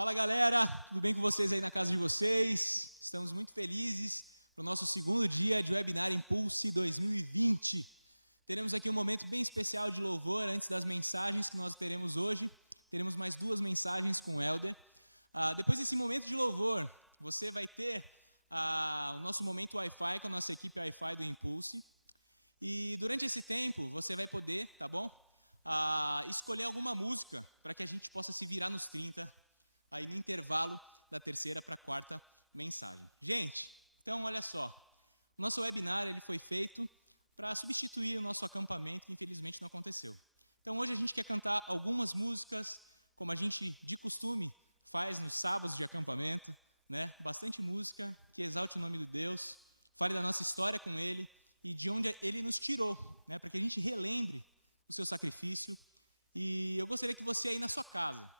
Fala galera, tudo bem com vocês aí na casa de vocês? Estamos muito felizes para o nosso segundo dia de Webinar Impulse 2020. Teremos aqui um momento bem especial de louvor antes das mensagens que nós teremos hoje. Teremos mais 2 mensagens com o Helder. Depois desse momento de louvor, você vai ter o nosso momento Wi-Fi com a nossa equipe Wi-Fi do Impulse. E durante esse tempo, você vai poder, tá bom? Escolher alguma música para que a gente possa se virar nos 30, aí no intervalo da terceira para a quarta mensagem. Gente, então olha só, o nosso webinar ele foi feito para substituir o nosso acampamento, que infelizmente não aconteceu. Então hoje a gente quer cantar algumas músicas, como a gente de costume faz nos sábados de acampamento, né? Bastante música que exalte o nome de Deus, fale da nossa história com Ele e de onde Ele nos tirou, né? Para que a gente relembre o seu sacrifício. E eu gostaria que você aí na sua casa,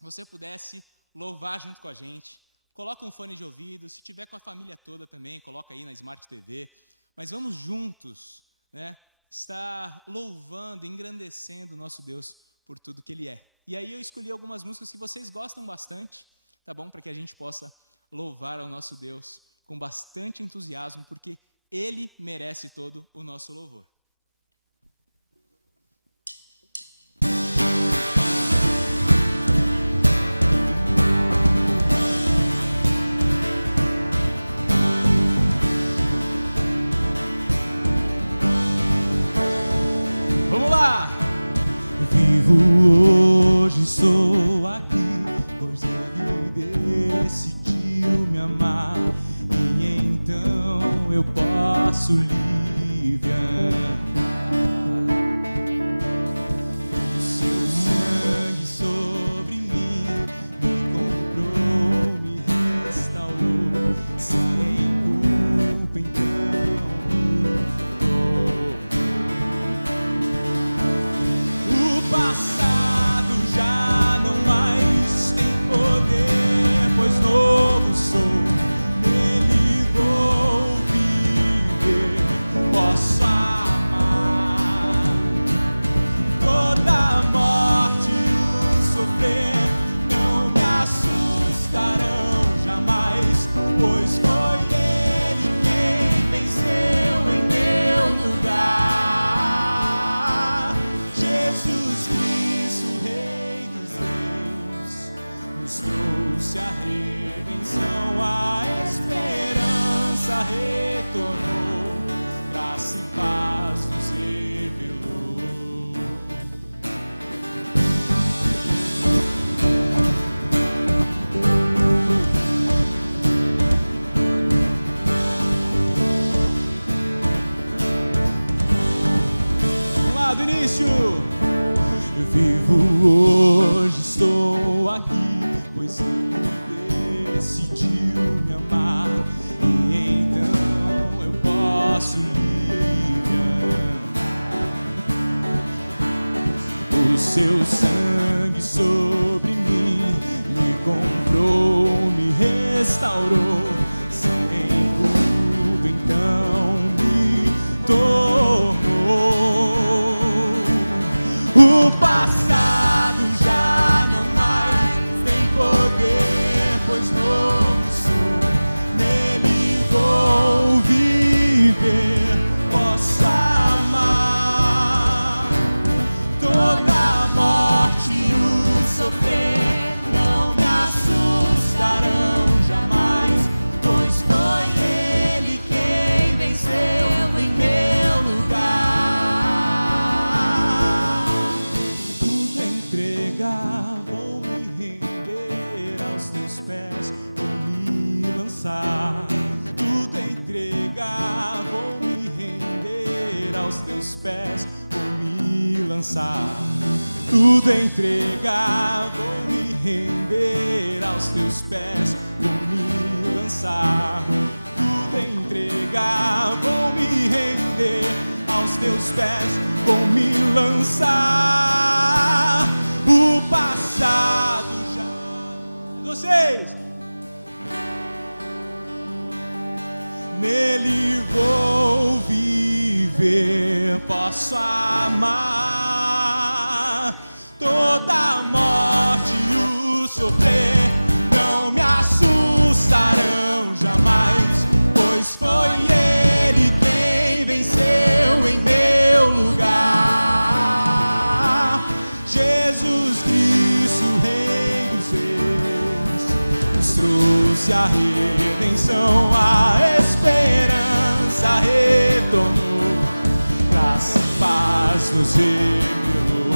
você pudesse louvar junto com a gente. Coloca um fone de ouvido, se tiver com a família toda também, coloca aí na Smart TV. Mas vamos juntos, né, estar louvando, engrandecendo o nosso Deus por tudo que Ele é. E aí eu escolhi algumas músicas que vocês gostam bastante, tá bom? Para que a gente possa louvar ao nosso Deus com bastante entusiasmo, porque Ele merece todo o nosso louvor. Vivo hoje, estou aqui, pois Ele decidiu me amar, e então eu posso livre andar. O seu sangue sobre mim me comprou, me restaurou, sem culpa então me perdoou. O passado já não mais tem poder, pois novo sou, nele vou viver, posso amar. Toda a morte e o sofrer não me assustarão jamais, pois foi Ele quem venceu em meu lugar. Jesus Cristo, Rei dos Reis, nos trouxe a redenção, a esperança retornou, graça e paz nos revelou. Vamos lá, do início. Eu vivo hoje, estou aqui, pois Ele decidiu me amar, e então eu posso livre andar. O seu sangue sobre mim me comprou, me restaurou, sem culpa então me tornou. O passado já não mais tem poder, pois novo sou, nele vou viver, posso amar. Toda a morte e o sofrer não me assustarão jamais, pois foi Ele quem venceu em meu lugar. Tudo entregar, vou me render aos teus pés, vou me lançar. Tudo entregar, vou me render aos teus pés, vou me lançar. Tudo entregar, vou me render aos teus pés, vou me lançar. Tudo entregar, vou me render aos teus pés, vou me lançar. O passado já... Vocês! Nele vou viver, posso amar. Toda a morte e o sofrer trouxe a redenção, a esperança retornou, graça e paz nos revelou.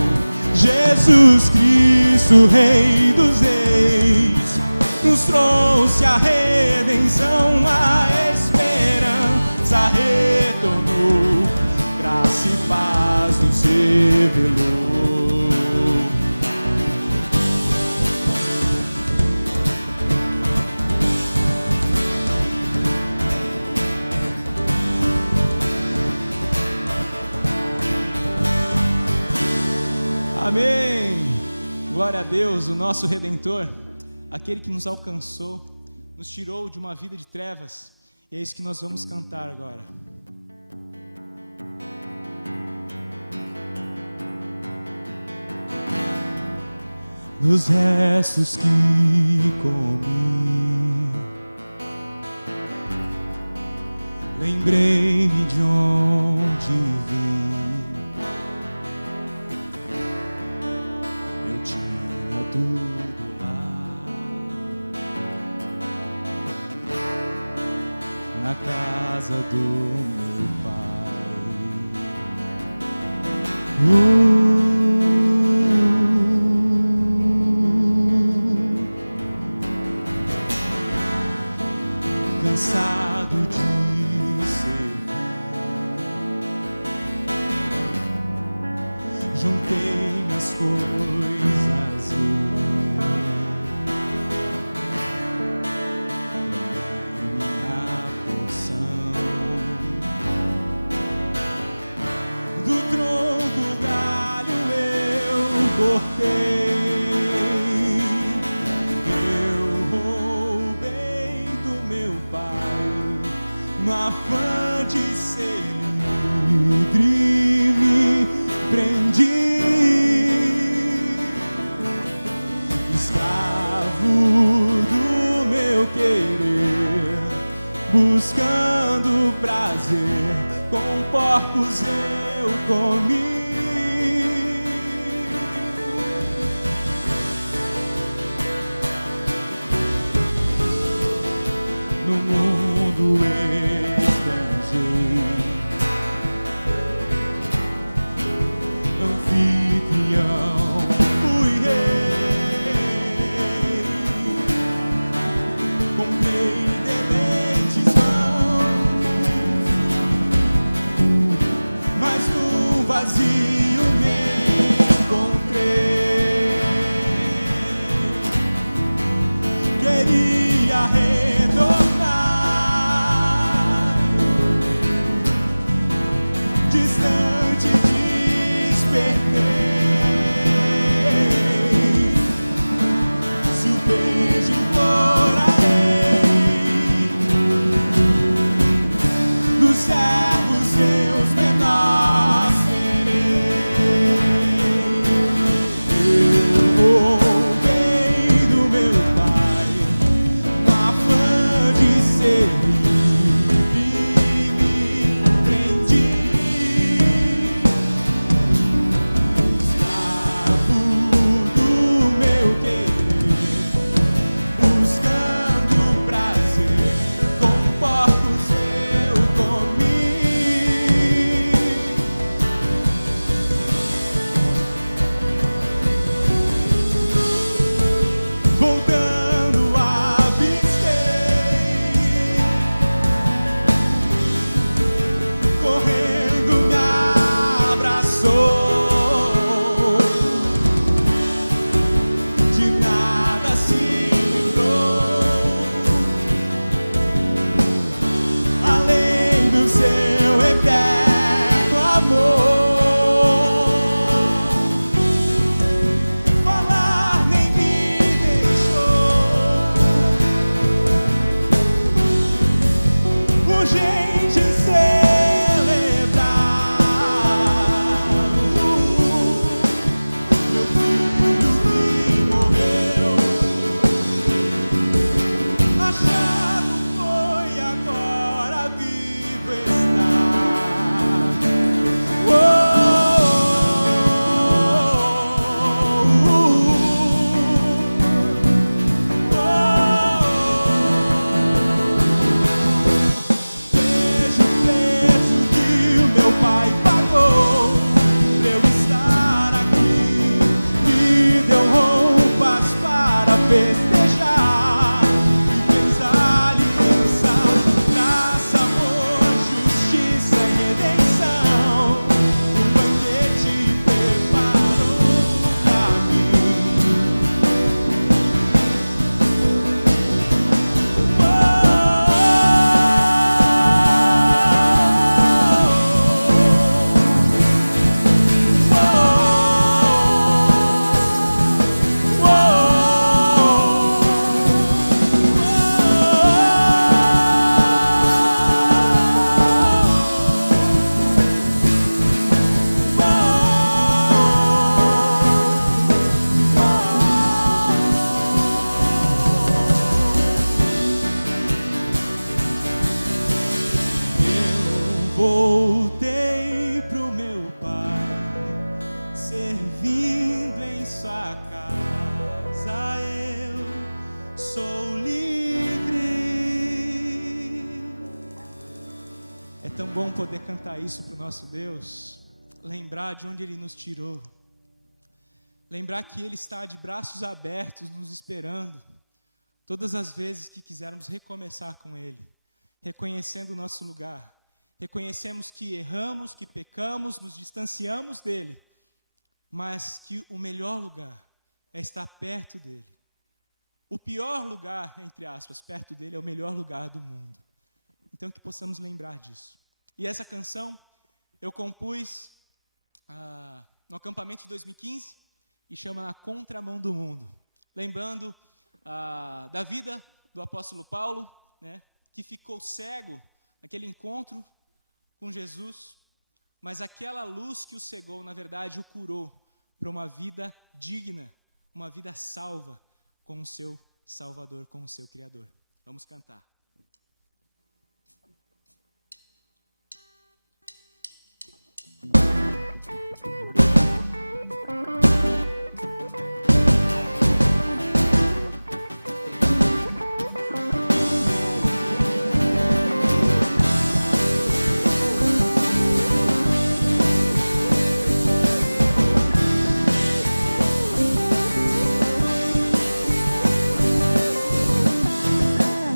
Jesus Cristo, Rei dos Reis, nos trouxe a redenção, a esperança retornou, graça e paz nos revelou. Amém! Glória a Deus, o nosso Redentor, aquele que nos alcançou, nos tirou de uma vida de trevas, e é isso que nós vamos cantar agora. Nos restos que comi, lembrei-me de onde vim. Eu tinha tudo lá, na casa do meu pai. Cansado de servir, juntei minhas coisas e minha porção. Do tronco galho eu cortei, no afã de ser livre, me prendi, escravo do meu querer, buscando prazer, com porcos eu comi. No mundo anfitrião, fui rei, comprei deleites vãos, mas no vazio nesta casa eu sou livre. É tão bom poder cantar isso para o nosso Deus, lembrar de onde Ele nos tirou, lembrar que Ele está de braços abertos nos esperando, todas as vezes que quisermos recomeçar com Ele, reconhecendo o nosso lugar, reconhecemos que erramos, que pecamos, nos distanciamos dEle, mas que o melhor lugar é estar perto dEle. O pior lugar, entre aspas, perto dEle é o melhor lugar do mundo. Então que possamos lembrar disso. E essa canção eu compus no acampamento de 2015 e chama Na Contramão do Mundo. Lembrando da vida do apóstolo Paulo, né, que ficou cego naquele encontro com Jesus, mas aquela luz que o cegou, na verdade, o curou para uma vida digna, uma vida salva com o seu Salvador, com o seu Criador. Vamos cantar.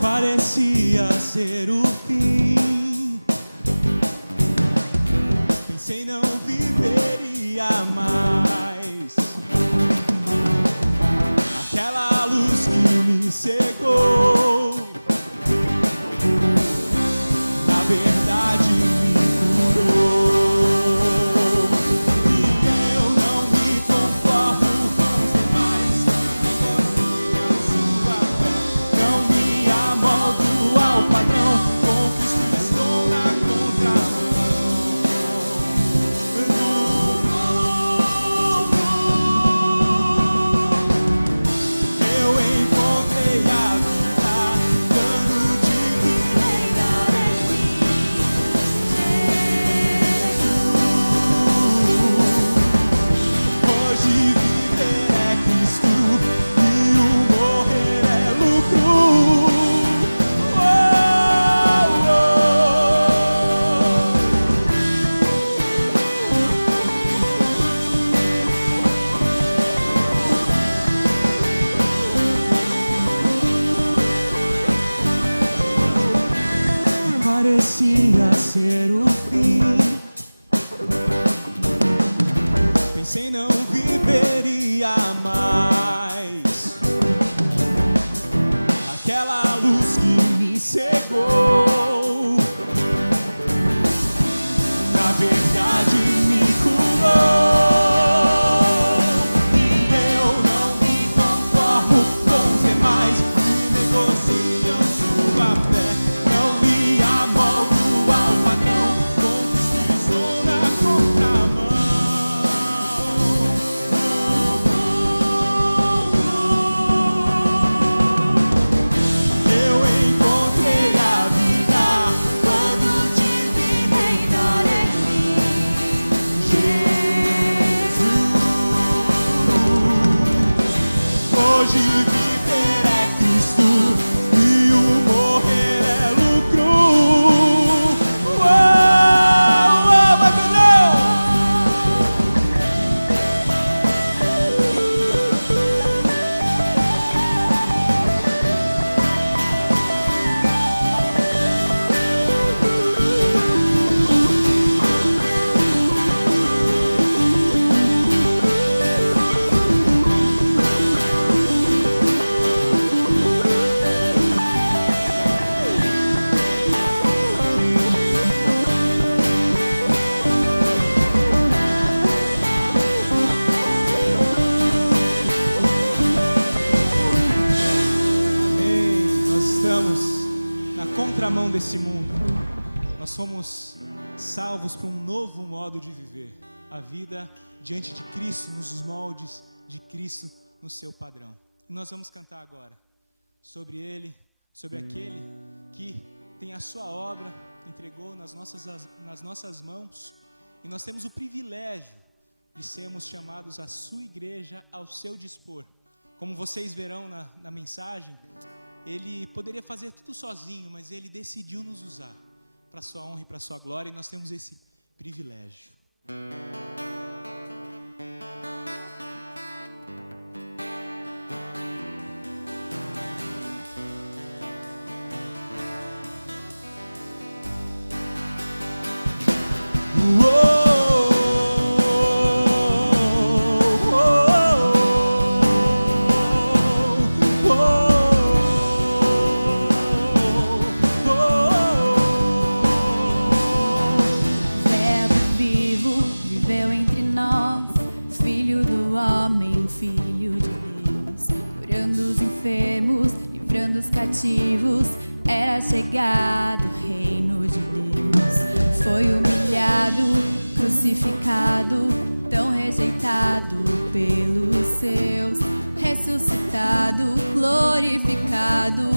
Parecia ser o fim, pensei não viveria mais. Aquela luz que me cegou, na verdade me curou. E eu não me conformo com os demais que negociam sua fé. Não me amoldo ao padrão, com Cristo estou na contramão do mundo. Eu encontrei a vida, dando de reinar em mim, Jesus. Hoje viver é Cristo e o morrer é lucro. Parecia ser o fim, pensei não viveria mais. Aquela luz que me cegou, na verdade me curou. E eu não me conformo com os demais que negociam sua fé. Não me amoldo ao padrão, com Cristo estou na contramão do mundo. Eu encontrei a vida quando te vi reinar em mim, Jesus. Hoje viver é Cristo e o morrer é lucro. Vai Pedrão! Amém. Nós estamos na contramão desse mundo. Nós somos salvos para um novo modo de viver. A vida diante de Cristo, nos moldes de Cristo, no seu padrão. E nós vamos cantar agora sobre Ele, sobre aquele que tem a sua obra, entregou nas nossas mãos. E nós temos o privilégio de sermos chamados à sua igreja ao seu dispor. Como vocês verão na mensagem, ele poderia fazer tudo sozinho, mas ele decidiu nos usar para sua honra e para sua glória, e nós temos esse privilégio. Dos cativos, era chegado o reino de Deus. Foi humilhado, crucificado, tão rejeitado pelos seus, ressuscitado, glorificado,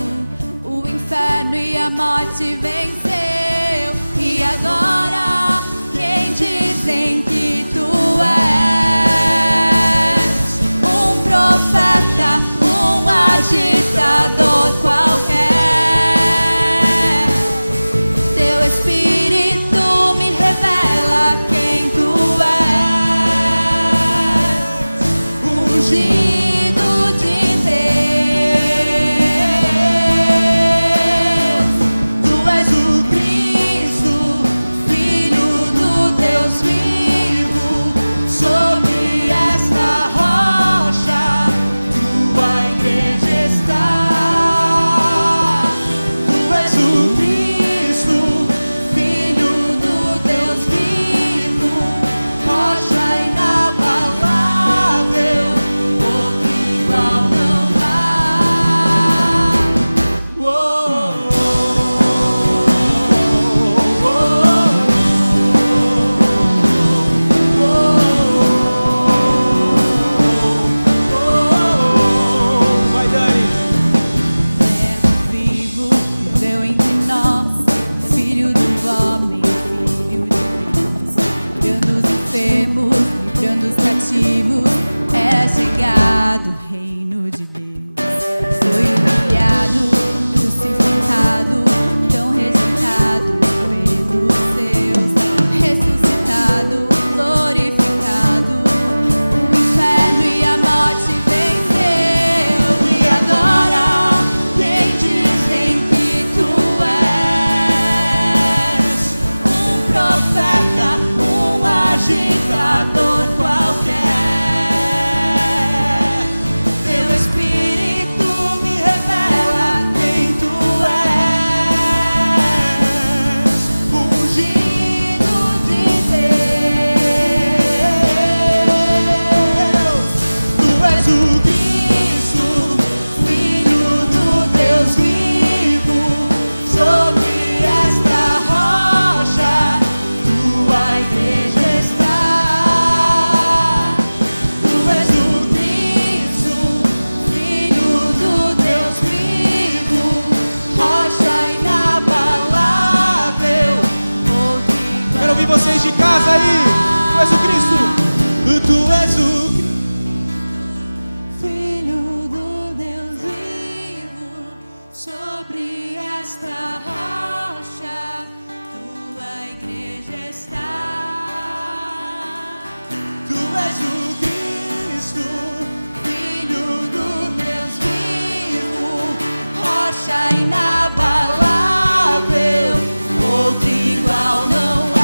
o inferno e a morte venceu. E agora, quem dizem que tu és? Um profeta, um agitador qualquer. Teu Espírito me revela quem tu és. Ungido de Deus, tu és o Cristo, Filho do Deus vivo. Sobre esta rocha tua igreja está. Tu és o Cristo, Filho do Deus vivo, rocha inabalável, outro igual não há. Vai, Dani! Verbo vivo viveu entre nós, Filho do homem, Filho de Deus, curando os enfermos, livrando os cativos, era chegado o reino de Deus. Foi humilhado, crucificado, tão rejeitado pelos seus, ressuscitado, glorificado, o inferno e a morte venceu. E agora, quem dizem que tu és? Um profeta, um agitador qualquer. Teu Espírito me revela quem tu és. Ungido de Deus, tu és o Cristo, Filho do Deus vivo. Sobre esta rocha tua igreja está. Tu és o Cristo, Filho do Deus vivo, rocha inabalável, outro igual. Quero ouvir vocês de casa aí. Tu és o Cristo. Tu és o Cristo. Filho do Deus vivo, sobre esta rocha tua igreja está. Tu és o Cristo. Filho do Deus vivo, rocha inabalável, outro igual não há.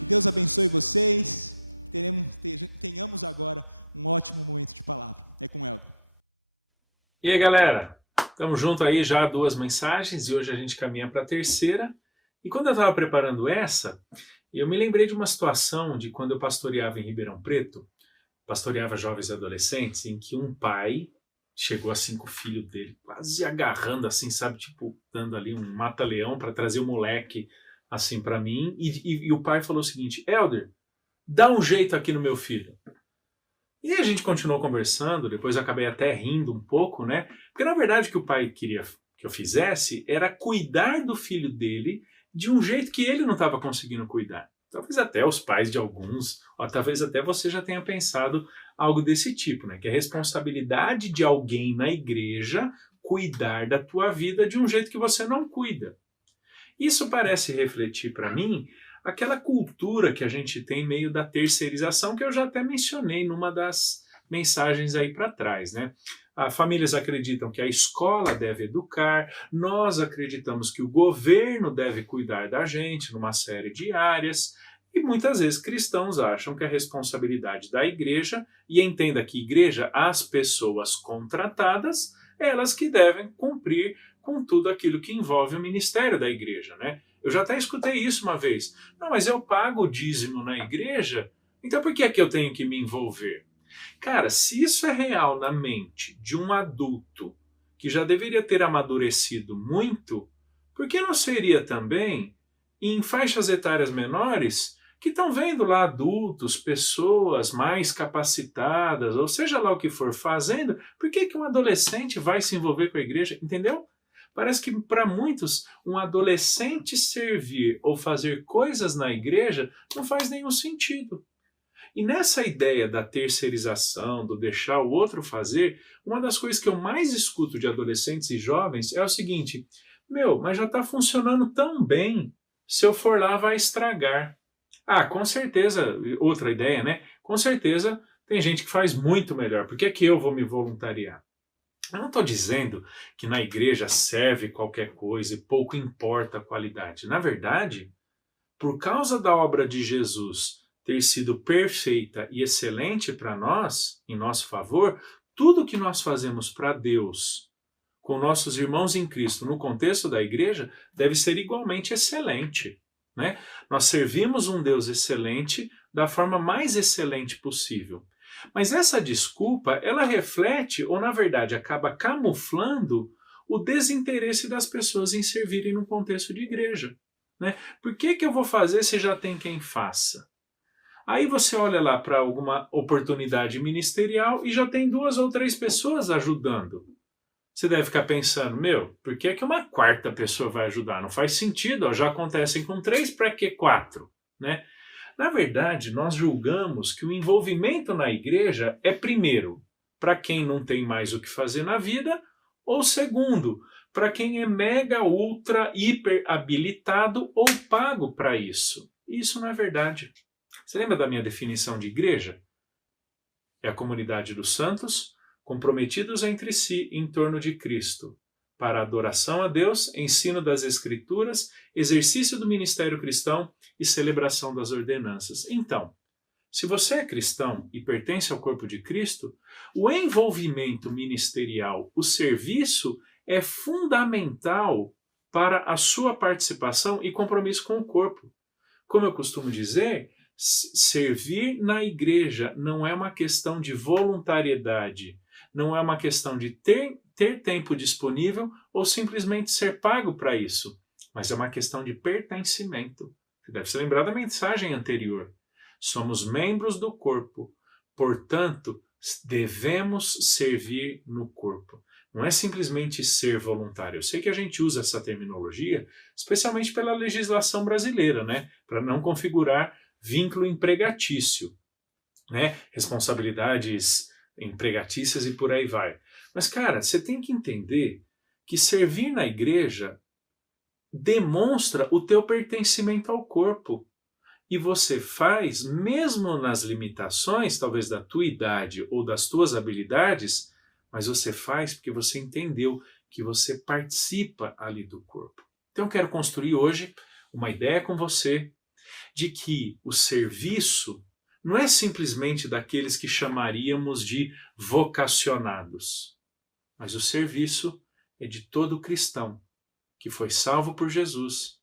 Que Deus abençoe vocês. Tenhamos agora um ótimo momento de palavra. É com o Elber. E aí, galera? Estamos juntos aí já 2 mensagens e hoje a gente caminha para a terceira. E quando eu estava preparando essa, eu me lembrei de uma situação de quando eu pastoreava em Ribeirão Preto, pastoreava jovens e adolescentes, em que um pai chegou assim com o filho dele, quase agarrando assim, sabe, tipo, dando ali um mata-leão para trazer o moleque assim para mim, e o pai falou o seguinte: Elder, dá um jeito aqui no meu filho. E a gente continuou conversando, depois eu acabei até rindo um pouco, né? Porque na verdade o que o pai queria que eu fizesse era cuidar do filho dele de um jeito que ele não estava conseguindo cuidar. Talvez até os pais de alguns, ou talvez até você já tenha pensado algo desse tipo, né? Que é a responsabilidade de alguém na igreja cuidar da tua vida de um jeito que você não cuida. Isso parece refletir para mim aquela cultura que a gente tem meio da terceirização, que eu já até mencionei numa das mensagens aí para trás, né? Famílias acreditam que a escola deve educar, nós acreditamos que o governo deve cuidar da gente numa série de áreas, e muitas vezes cristãos acham que a responsabilidade da igreja, e entenda que igreja, as pessoas contratadas, elas que devem cumprir com tudo aquilo que envolve o ministério da igreja, né? Eu já até escutei isso uma vez. Não, mas eu pago o dízimo na igreja, então por que é que eu tenho que me envolver? Cara, se isso é real na mente de um adulto que já deveria ter amadurecido muito, por que não seria também em faixas etárias menores que estão vendo lá adultos, pessoas mais capacitadas, ou seja lá o que for fazendo, por que um adolescente vai se envolver com a igreja? Entendeu? Parece que para muitos um adolescente servir ou fazer coisas na igreja não faz nenhum sentido. E nessa ideia da terceirização, do deixar o outro fazer, uma das coisas que eu mais escuto de adolescentes e jovens é o seguinte: mas já está funcionando tão bem, se eu for lá vai estragar. Com certeza, outra ideia, né? Com certeza tem gente que faz muito melhor, por que é que eu vou me voluntariar? Eu não estou dizendo que na igreja serve qualquer coisa e pouco importa a qualidade. Na verdade, por causa da obra de Jesus ter sido perfeita e excelente para nós, em nosso favor, tudo que nós fazemos para Deus, com nossos irmãos em Cristo, no contexto da igreja, deve ser igualmente excelente, né? Nós servimos um Deus excelente da forma mais excelente possível. Mas essa desculpa, ela reflete, ou na verdade acaba camuflando, o desinteresse das pessoas em servirem no contexto de igreja, né? Por que eu vou fazer se já tem quem faça? Aí você olha lá para alguma oportunidade ministerial e já tem 2 ou 3 pessoas ajudando. Você deve ficar pensando, por que uma quarta pessoa vai ajudar? Não faz sentido, já acontecem com 3, para que 4? Né? Na verdade, nós julgamos que o envolvimento na igreja é, primeiro, para quem não tem mais o que fazer na vida, ou segundo, para quem é mega, ultra, hiper habilitado ou pago para isso. Isso não é verdade. Você lembra da minha definição de igreja? É a comunidade dos santos, comprometidos entre si em torno de Cristo, para adoração a Deus, ensino das Escrituras, exercício do ministério cristão e celebração das ordenanças. Então, se você é cristão e pertence ao corpo de Cristo, o envolvimento ministerial, o serviço, é fundamental para a sua participação e compromisso com o corpo. Como eu costumo dizer, servir na igreja não é uma questão de voluntariedade, não é uma questão de ter tempo disponível ou simplesmente ser pago para isso, mas é uma questão de pertencimento. Você deve se lembrar da mensagem anterior. Somos membros do corpo, portanto, devemos servir no corpo. Não é simplesmente ser voluntário. Eu sei que a gente usa essa terminologia, especialmente pela legislação brasileira, né? Para não configurar vínculo empregatício, né? Responsabilidades empregatícias e por aí vai. Mas, cara, você tem que entender que servir na igreja demonstra o teu pertencimento ao corpo. E você faz, mesmo nas limitações, talvez da tua idade ou das tuas habilidades, mas você faz porque você entendeu que você participa ali do corpo. Então eu quero construir hoje uma ideia com você de que o serviço não é simplesmente daqueles que chamaríamos de vocacionados, mas o serviço é de todo cristão que foi salvo por Jesus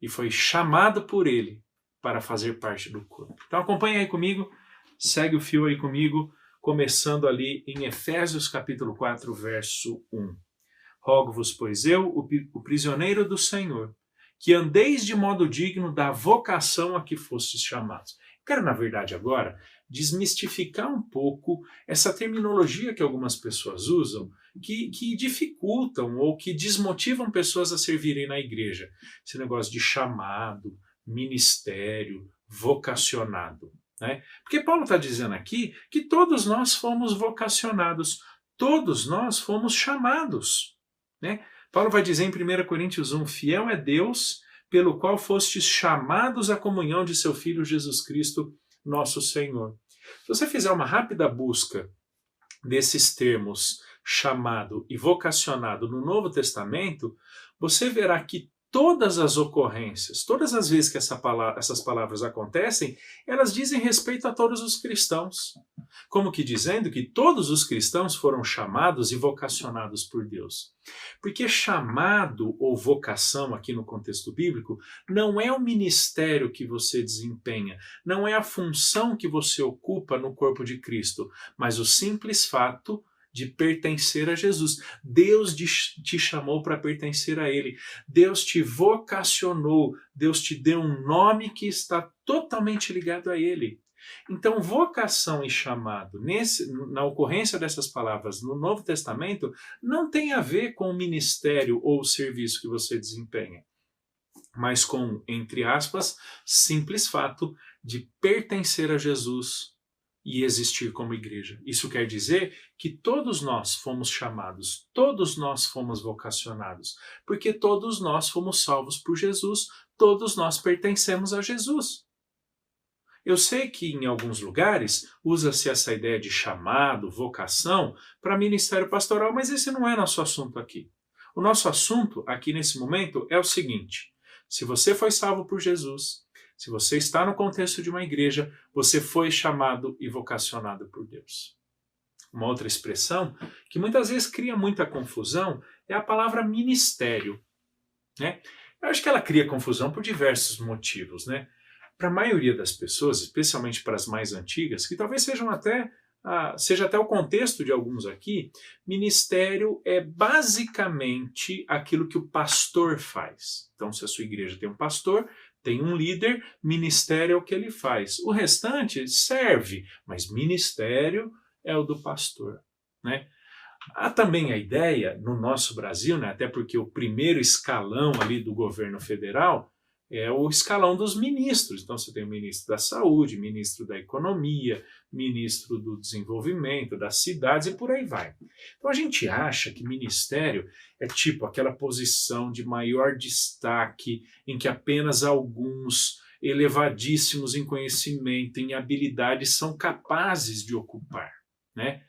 e foi chamado por Ele para fazer parte do corpo. Então acompanha aí comigo, segue o fio aí comigo, começando ali em Efésios capítulo 4, verso 1. Rogo-vos, pois eu, o prisioneiro do Senhor, que andeis de modo digno da vocação a que fostes chamados. Quero, na verdade, agora desmistificar um pouco essa terminologia que algumas pessoas usam, que dificultam ou que desmotivam pessoas a servirem na igreja. Esse negócio de chamado, ministério, vocacionado. Né? Porque Paulo está dizendo aqui que todos nós fomos vocacionados, todos nós fomos chamados. Né? Paulo vai dizer em 1 Coríntios 1, fiel é Deus, pelo qual fostes chamados à comunhão de seu Filho Jesus Cristo, nosso Senhor. Se você fizer uma rápida busca desses termos chamado e vocacionado no Novo Testamento, você verá que todas as ocorrências, todas as vezes que essas palavras acontecem, elas dizem respeito a todos os cristãos. Como que dizendo que todos os cristãos foram chamados e vocacionados por Deus. Porque chamado ou vocação aqui no contexto bíblico não é o ministério que você desempenha, não é a função que você ocupa no corpo de Cristo, mas o simples fato de pertencer a Jesus. Deus te chamou para pertencer a Ele. Deus te vocacionou. Deus te deu um nome que está totalmente ligado a Ele. Então, vocação e chamado, na ocorrência dessas palavras no Novo Testamento, não tem a ver com o ministério ou o serviço que você desempenha, mas com, entre aspas, simples fato de pertencer a Jesus e existir como igreja. Isso quer dizer que todos nós fomos chamados, todos nós fomos vocacionados, porque todos nós fomos salvos por Jesus, todos nós pertencemos a Jesus. Eu sei que em alguns lugares usa-se essa ideia de chamado, vocação, para ministério pastoral, mas esse não é nosso assunto aqui. O nosso assunto aqui nesse momento é o seguinte: se você foi salvo por Jesus, se você está no contexto de uma igreja, você foi chamado e vocacionado por Deus. Uma outra expressão que muitas vezes cria muita confusão é a palavra ministério. Né? Eu acho que ela cria confusão por diversos motivos. Né? Para a maioria das pessoas, especialmente para as mais antigas, que talvez seja até o contexto de alguns aqui, ministério é basicamente aquilo que o pastor faz. Então, se a sua igreja tem um pastor, tem um líder, ministério é o que ele faz. O restante serve, mas ministério é o do pastor. Né? Há também a ideia, no nosso Brasil, né, até porque o primeiro escalão ali do governo federal é o escalão dos ministros. Então você tem o ministro da Saúde, ministro da Economia, ministro do Desenvolvimento, das cidades e por aí vai. Então a gente acha que ministério é tipo aquela posição de maior destaque em que apenas alguns elevadíssimos em conhecimento, em habilidade, são capazes de ocupar. Né?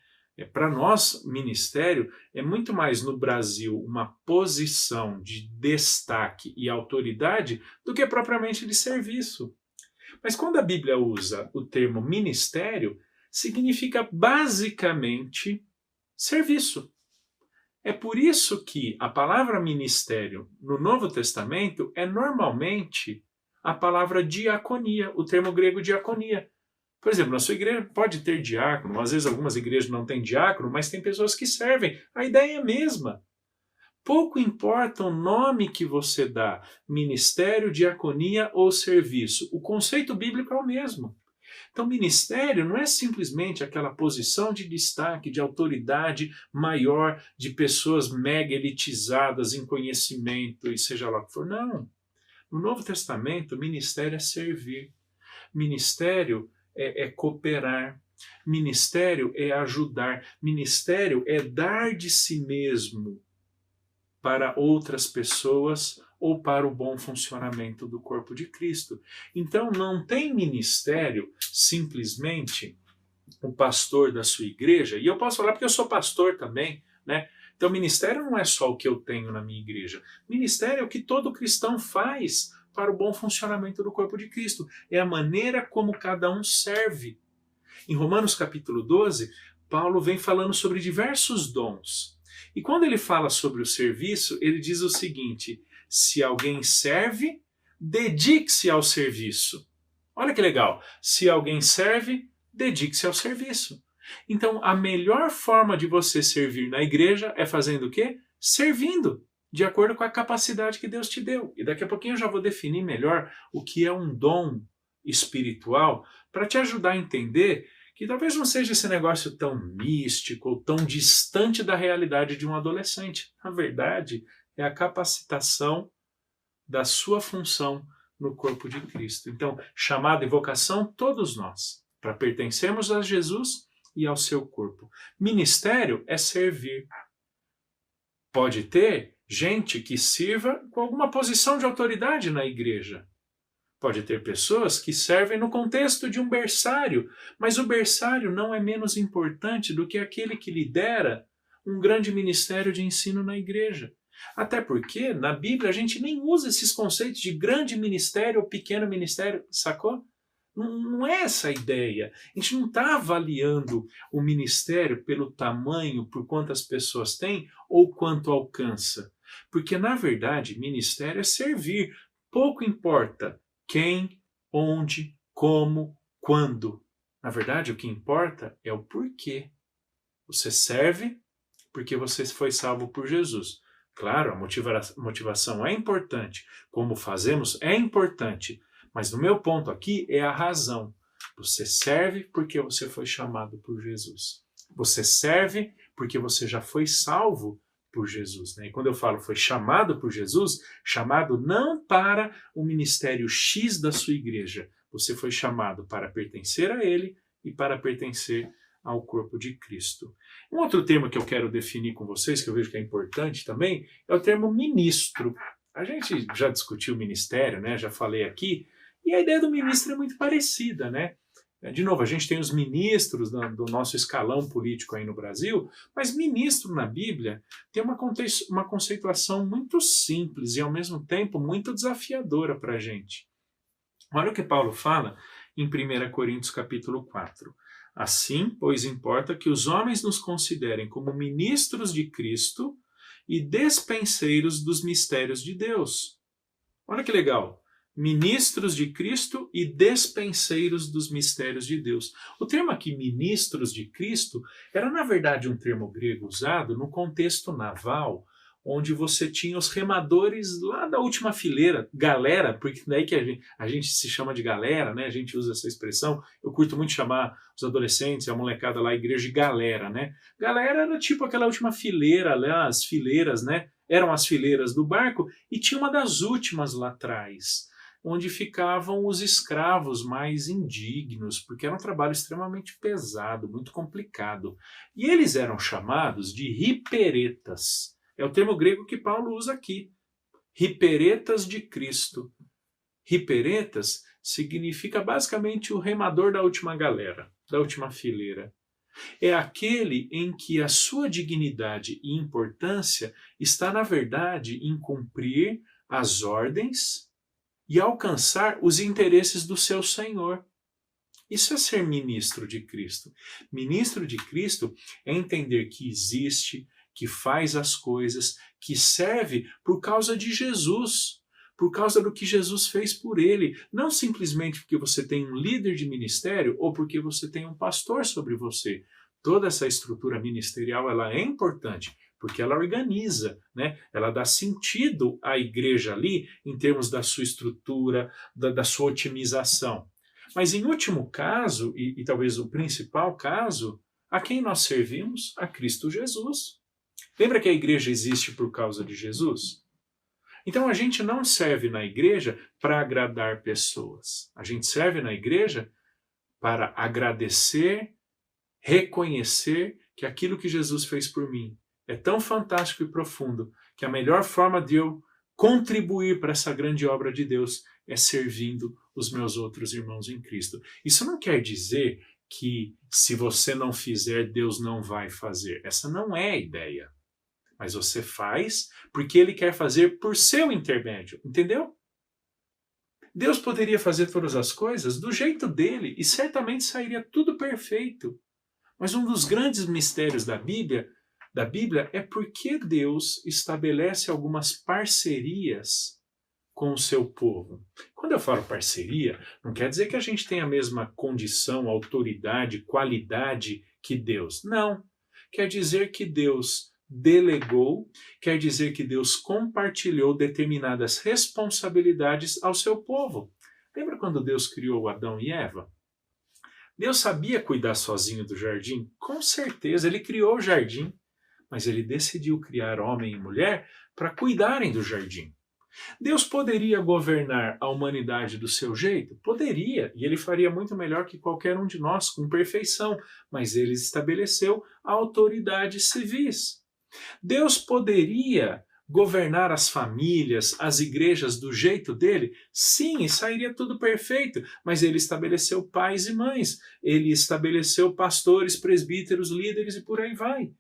Para nós, ministério é muito mais no Brasil uma posição de destaque e autoridade do que propriamente de serviço. Mas quando a Bíblia usa o termo ministério, significa basicamente serviço. É por isso que a palavra ministério no Novo Testamento é normalmente a palavra diaconia, o termo grego diaconia. Por exemplo, na sua igreja pode ter diácono, às vezes algumas igrejas não têm diácono, mas tem pessoas que servem. A ideia é a mesma. Pouco importa o nome que você dá, ministério, diaconia ou serviço. O conceito bíblico é o mesmo. Então, ministério não é simplesmente aquela posição de destaque, de autoridade maior, de pessoas mega elitizadas em conhecimento e seja lá o que for. Não. No Novo Testamento, ministério é servir. Ministério é cooperar. Ministério é ajudar. Ministério é dar de si mesmo para outras pessoas ou para o bom funcionamento do corpo de Cristo. Então não tem ministério simplesmente o pastor da sua igreja, e eu posso falar porque eu sou pastor também, né? Então ministério não é só o que eu tenho na minha igreja. Ministério é o que todo cristão faz para o bom funcionamento do corpo de Cristo. É a maneira como cada um serve. Em Romanos capítulo 12, Paulo vem falando sobre diversos dons. E quando ele fala sobre o serviço, ele diz o seguinte: se alguém serve, dedique-se ao serviço. Olha que legal. Se alguém serve, dedique-se ao serviço. Então, a melhor forma de você servir na igreja é fazendo o quê? Servindo, de acordo com a capacidade que Deus te deu. E daqui a pouquinho eu já vou definir melhor o que é um dom espiritual, para te ajudar a entender que talvez não seja esse negócio tão místico ou tão distante da realidade de um adolescente. Na verdade, é a capacitação da sua função no corpo de Cristo. Então, chamada e vocação, todos nós, para pertencermos a Jesus e ao seu corpo. Ministério é servir. Pode ter gente que sirva com alguma posição de autoridade na igreja. Pode ter pessoas que servem no contexto de um berçário, mas o berçário não é menos importante do que aquele que lidera um grande ministério de ensino na igreja. Até porque, na Bíblia, a gente nem usa esses conceitos de grande ministério ou pequeno ministério, sacou? Não é essa a ideia. A gente não está avaliando o ministério pelo tamanho, por quantas pessoas tem ou quanto alcança. Porque, na verdade, ministério é servir. Pouco importa quem, onde, como, quando. Na verdade, o que importa é o porquê. Você serve porque você foi salvo por Jesus. Claro, a motivação é importante. Como fazemos é importante. Mas no meu ponto aqui é a razão. Você serve porque você foi chamado por Jesus. Você serve porque você já foi salvo por Jesus. Né? E quando eu falo foi chamado por Jesus, chamado não para o ministério X da sua igreja. Você foi chamado para pertencer a Ele e para pertencer ao corpo de Cristo. Um outro termo que eu quero definir com vocês, que eu vejo que é importante também, é o termo ministro. A gente já discutiu ministério, né? Já falei aqui, e a ideia do ministro é muito parecida, né? De novo, a gente tem os ministros do nosso escalão político aí no Brasil, mas ministro na Bíblia tem uma conceituação muito simples e, ao mesmo tempo, muito desafiadora para a gente. Olha o que Paulo fala em 1 Coríntios capítulo 4. Assim, pois, importa que os homens nos considerem como ministros de Cristo e despenseiros dos mistérios de Deus. Olha que legal. Ministros de Cristo e despenseiros dos mistérios de Deus. O termo aqui, ministros de Cristo, era na verdade um termo grego usado no contexto naval, onde você tinha os remadores lá da última fileira, galera, porque daí que a gente se chama de galera, né? A gente usa essa expressão. Eu curto muito chamar os adolescentes, a molecada lá, a igreja de galera, né? Galera era tipo aquela última fileira, lá, as fileiras, né? Eram as fileiras do barco e tinha uma das últimas lá atrás, onde ficavam os escravos mais indignos, porque era um trabalho extremamente pesado, muito complicado. E eles eram chamados de hiperetas. É o termo grego que Paulo usa aqui. Hiperetas de Cristo. Hiperetas significa basicamente o remador da última galera, da última fileira. É aquele em que a sua dignidade e importância está, na verdade, em cumprir as ordens e alcançar os interesses do seu Senhor. Isso é ser ministro de Cristo. Ministro de Cristo é entender que existe, que faz as coisas, que serve por causa de Jesus, por causa do que Jesus fez por ele. Não simplesmente porque você tem um líder de ministério ou porque você tem um pastor sobre você. Toda essa estrutura ministerial ela é importante, porque ela organiza, né? Ela dá sentido à igreja ali em termos da sua estrutura, da sua otimização. Mas em último caso, e talvez o principal caso, a quem nós servimos? A Cristo Jesus. Lembra que a igreja existe por causa de Jesus? Então a gente não serve na igreja para agradar pessoas. A gente serve na igreja para agradecer, reconhecer que aquilo que Jesus fez por mim é tão fantástico e profundo que a melhor forma de eu contribuir para essa grande obra de Deus é servindo os meus outros irmãos em Cristo. Isso não quer dizer que se você não fizer, Deus não vai fazer. Essa não é a ideia. Mas você faz porque Ele quer fazer por seu intermédio, entendeu? Deus poderia fazer todas as coisas do jeito dele e certamente sairia tudo perfeito. Mas um dos grandes mistérios da Bíblia é porque Deus estabelece algumas parcerias com o seu povo. Quando eu falo parceria, não quer dizer que a gente tem a mesma condição, autoridade, qualidade que Deus. Não. Quer dizer que Deus delegou, quer dizer que Deus compartilhou determinadas responsabilidades ao seu povo. Lembra quando Deus criou Adão e Eva? Deus sabia cuidar sozinho do jardim? Com certeza, ele criou o jardim, mas ele decidiu criar homem e mulher para cuidarem do jardim. Deus poderia governar a humanidade do seu jeito? Poderia, e ele faria muito melhor que qualquer um de nós, com perfeição, mas ele estabeleceu autoridades civis. Deus poderia governar as famílias, as igrejas do jeito dele? Sim, e sairia tudo perfeito, mas ele estabeleceu pais e mães, ele estabeleceu pastores, presbíteros, líderes e por aí vai.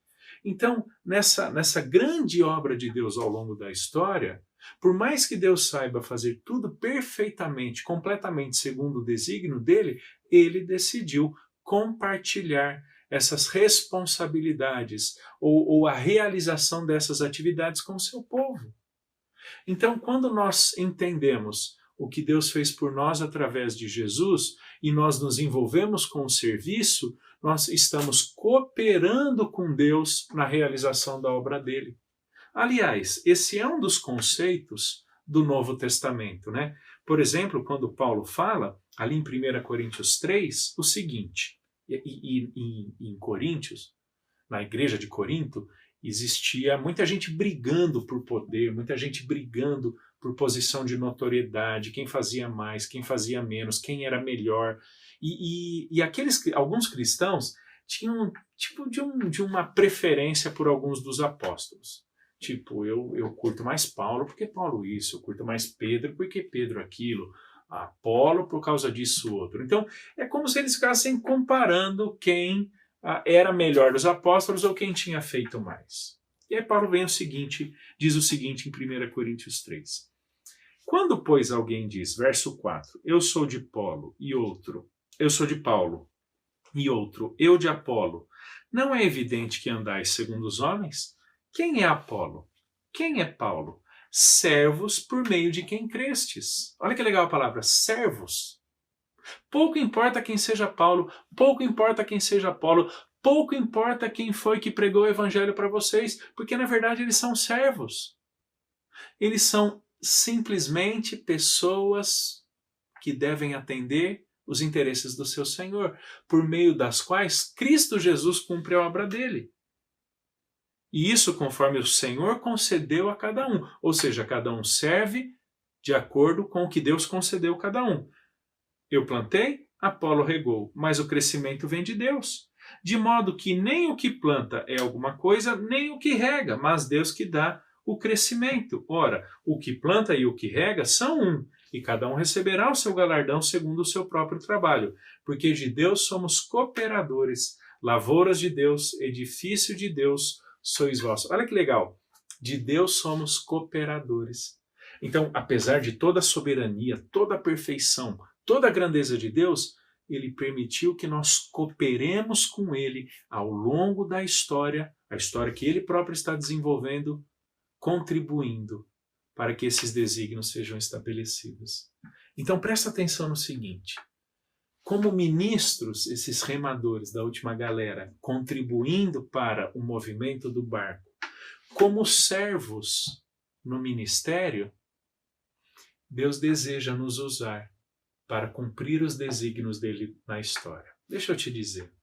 Então, nessa grande obra de Deus ao longo da história, por mais que Deus saiba fazer tudo perfeitamente, completamente segundo o desígnio dele, ele decidiu compartilhar essas responsabilidades ou a realização dessas atividades com o seu povo. Então, quando nós entendemos o que Deus fez por nós através de Jesus e nós nos envolvemos com o serviço, nós estamos cooperando com Deus na realização da obra dele. Aliás, esse é um dos conceitos do Novo Testamento, né? Por exemplo, quando Paulo fala, ali em 1 Coríntios 3, o seguinte, em Coríntios, na igreja de Corinto, existia muita gente brigando por poder, muita gente brigando por posição de notoriedade, quem fazia mais, quem fazia menos, quem era melhor. E alguns cristãos tinham tipo de uma preferência por alguns dos apóstolos. Tipo, eu curto mais Paulo porque Paulo isso, eu curto mais Pedro porque Pedro aquilo, Apolo por causa disso outro. Então, é como se eles ficassem comparando quem era melhor dos apóstolos ou quem tinha feito mais. E aí Paulo diz o seguinte em 1 Coríntios 3. Quando, pois, alguém diz, verso 4, eu sou de Paulo, e outro, eu sou de Paulo, e outro, eu de Apolo, não é evidente que andais segundo os homens? Quem é Apolo? Quem é Paulo? Servos por meio de quem crestes. Olha que legal a palavra, servos. Pouco importa quem seja Paulo, pouco importa quem seja Apolo, pouco importa quem foi que pregou o evangelho para vocês, porque na verdade eles são servos. Eles são simplesmente pessoas que devem atender os interesses do seu Senhor, por meio das quais Cristo Jesus cumpre a obra dele. E isso conforme o Senhor concedeu a cada um, ou seja, cada um serve de acordo com o que Deus concedeu a cada um. Eu plantei, Apolo regou, mas o crescimento vem de Deus. De modo que nem o que planta é alguma coisa, nem o que rega, mas Deus que dá o crescimento. Ora, o que planta e o que rega são um, e cada um receberá o seu galardão segundo o seu próprio trabalho, porque de Deus somos cooperadores, lavouras de Deus, edifício de Deus, sois vós. Olha que legal, de Deus somos cooperadores. Então, apesar de toda a soberania, toda a perfeição, toda a grandeza de Deus, ele permitiu que nós cooperemos com ele ao longo da história, a história que ele próprio está desenvolvendo, contribuindo para que esses desígnios sejam estabelecidos. Então presta atenção no seguinte, como ministros, esses remadores da última galera, contribuindo para o movimento do barco, como servos no ministério, Deus deseja nos usar para cumprir os desígnios dele na história. Deixa eu te dizer,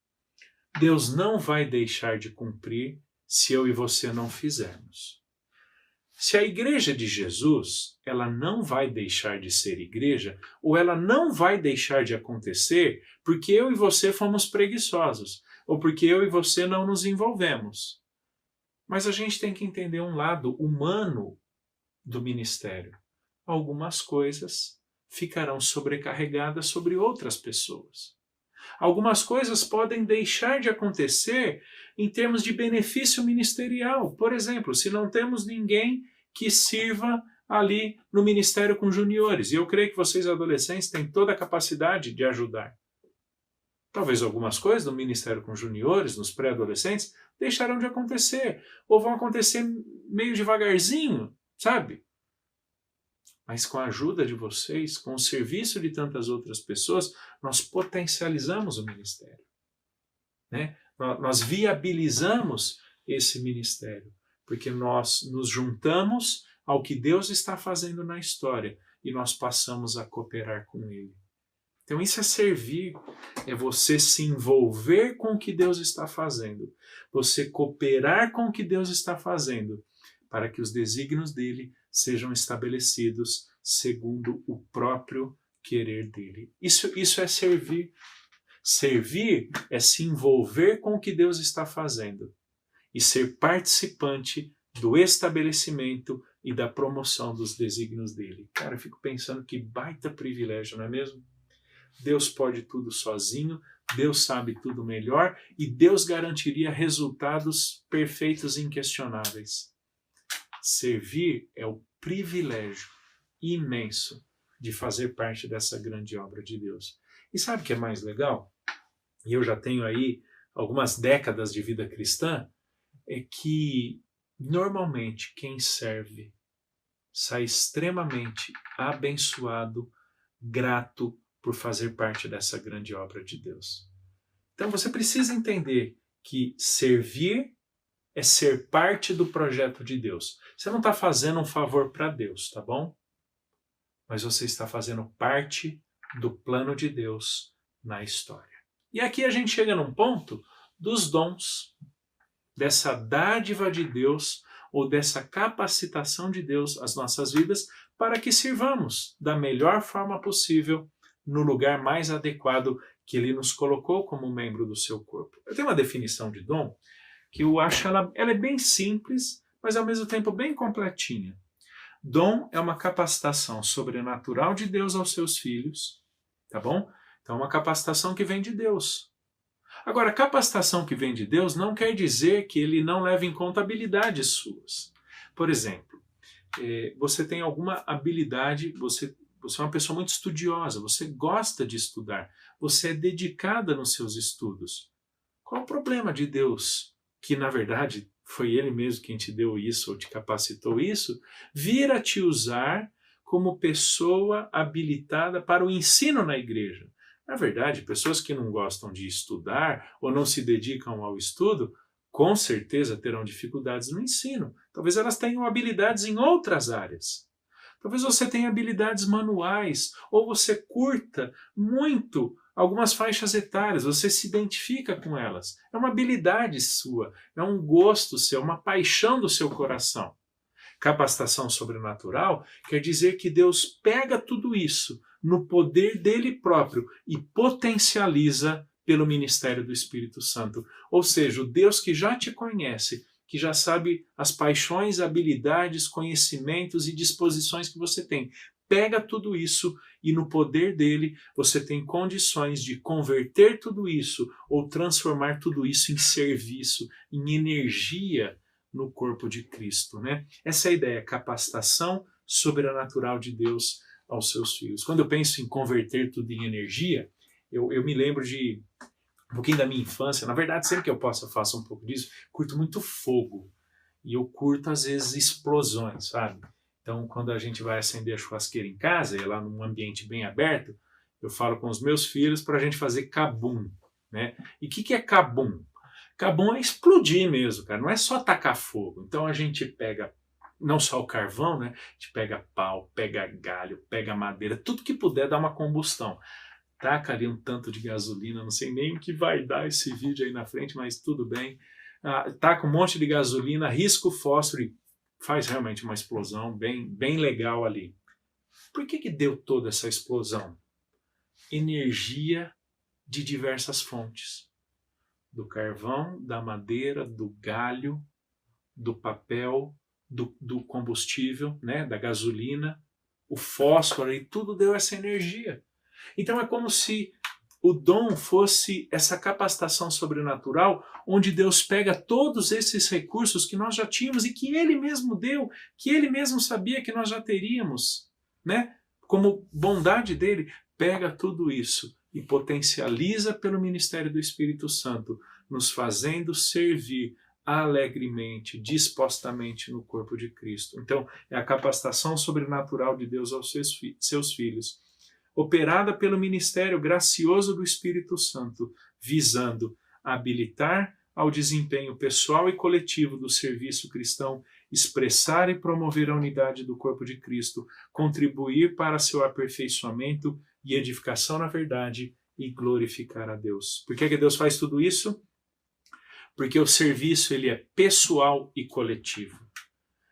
Deus não vai deixar de cumprir se eu e você não fizermos. Se a igreja de Jesus, ela não vai deixar de ser igreja, ou ela não vai deixar de acontecer porque eu e você fomos preguiçosos, ou porque eu e você não nos envolvemos. Mas a gente tem que entender um lado humano do ministério. Algumas coisas ficarão sobrecarregadas sobre outras pessoas. Algumas coisas podem deixar de acontecer em termos de benefício ministerial. Por exemplo, se não temos ninguém que sirva ali no ministério com juniores, e eu creio que vocês adolescentes têm toda a capacidade de ajudar. Talvez algumas coisas no ministério com juniores, nos pré-adolescentes, deixarão de acontecer, ou vão acontecer meio devagarzinho, sabe? Mas com a ajuda de vocês, com o serviço de tantas outras pessoas, nós potencializamos o ministério. Né? Nós viabilizamos esse ministério, porque nós nos juntamos ao que Deus está fazendo na história e nós passamos a cooperar com Ele. Então isso é servir, é você se envolver com o que Deus está fazendo, você cooperar com o que Deus está fazendo, para que os desígnios dele sejam estabelecidos segundo o próprio querer dele. Isso é servir. Servir é se envolver com o que Deus está fazendo e ser participante do estabelecimento e da promoção dos desígnios dele. Cara, eu fico pensando que baita privilégio, não é mesmo? Deus pode tudo sozinho, Deus sabe tudo melhor e Deus garantiria resultados perfeitos e inquestionáveis. Servir é o privilégio imenso de fazer parte dessa grande obra de Deus. E sabe o que é mais legal? E eu já tenho aí algumas décadas de vida cristã, é que normalmente quem serve sai extremamente abençoado, grato por fazer parte dessa grande obra de Deus. Então você precisa entender que servir é ser parte do projeto de Deus. Você não está fazendo um favor para Deus, tá bom? Mas você está fazendo parte do plano de Deus na história. E aqui a gente chega num ponto dos dons, dessa dádiva de Deus ou dessa capacitação de Deus às nossas vidas para que sirvamos da melhor forma possível no lugar mais adequado que Ele nos colocou como membro do seu corpo. Eu tenho uma definição de dom que eu acho ela é bem simples, mas ao mesmo tempo bem completinha. Dom é uma capacitação sobrenatural de Deus aos seus filhos, tá bom? Então é uma capacitação que vem de Deus. Agora, capacitação que vem de Deus não quer dizer que Ele não leva em conta habilidades suas. Por exemplo, você tem alguma habilidade, você é uma pessoa muito estudiosa, você gosta de estudar, você é dedicada nos seus estudos. Qual o problema de Deus, que na verdade foi Ele mesmo quem te deu isso ou te capacitou isso, vir a te usar como pessoa habilitada para o ensino na igreja? Na verdade, pessoas que não gostam de estudar ou não se dedicam ao estudo, com certeza terão dificuldades no ensino. Talvez elas tenham habilidades em outras áreas. Talvez você tenha habilidades manuais, ou você curta muito algumas faixas etárias, você se identifica com elas. É uma habilidade sua, é um gosto seu, uma paixão do seu coração. Capacitação sobrenatural quer dizer que Deus pega tudo isso no poder dele próprio e potencializa pelo ministério do Espírito Santo. Ou seja, o Deus que já te conhece, que já sabe as paixões, habilidades, conhecimentos e disposições que você tem, pega tudo isso e no poder dele você tem condições de converter tudo isso ou transformar tudo isso em serviço, em energia no corpo de Cristo, né? Essa é a ideia, capacitação sobrenatural de Deus aos seus filhos. Quando eu penso em converter tudo em energia, eu me lembro de um pouquinho da minha infância. Na verdade, sempre que eu posso, eu faço um pouco disso. Curto muito fogo. E eu curto, às vezes, explosões, sabe? Então, quando a gente vai acender a churrasqueira em casa, e lá num ambiente bem aberto, eu falo com os meus filhos para a gente fazer cabum, né? E o que é cabum? Cabum é explodir mesmo, cara. Não é só tacar fogo. Então, a gente pega não só o carvão, né? A gente pega pau, pega galho, pega madeira, tudo que puder dar uma combustão. Taca ali um tanto de gasolina, não sei nem o que vai dar esse vídeo aí na frente, mas tudo bem. Taca um monte de gasolina, risca o fósforo e faz realmente uma explosão bem legal ali. Por que deu toda essa explosão? Energia de diversas fontes. Do carvão, da madeira, do galho, do papel, do combustível, né, da gasolina, o fósforo, e tudo deu essa energia. Então é como se o dom fosse essa capacitação sobrenatural, onde Deus pega todos esses recursos que nós já tínhamos e que Ele mesmo deu, que Ele mesmo sabia que nós já teríamos, né? Como bondade dele, pega tudo isso e potencializa pelo ministério do Espírito Santo, nos fazendo servir alegremente, dispostamente no corpo de Cristo. Então, é a capacitação sobrenatural de Deus aos seus filhos, operada pelo ministério gracioso do Espírito Santo, visando habilitar ao desempenho pessoal e coletivo do serviço cristão, expressar e promover a unidade do corpo de Cristo, contribuir para seu aperfeiçoamento e edificação na verdade e glorificar a Deus. Por que Deus faz tudo isso? Porque o serviço ele é pessoal e coletivo.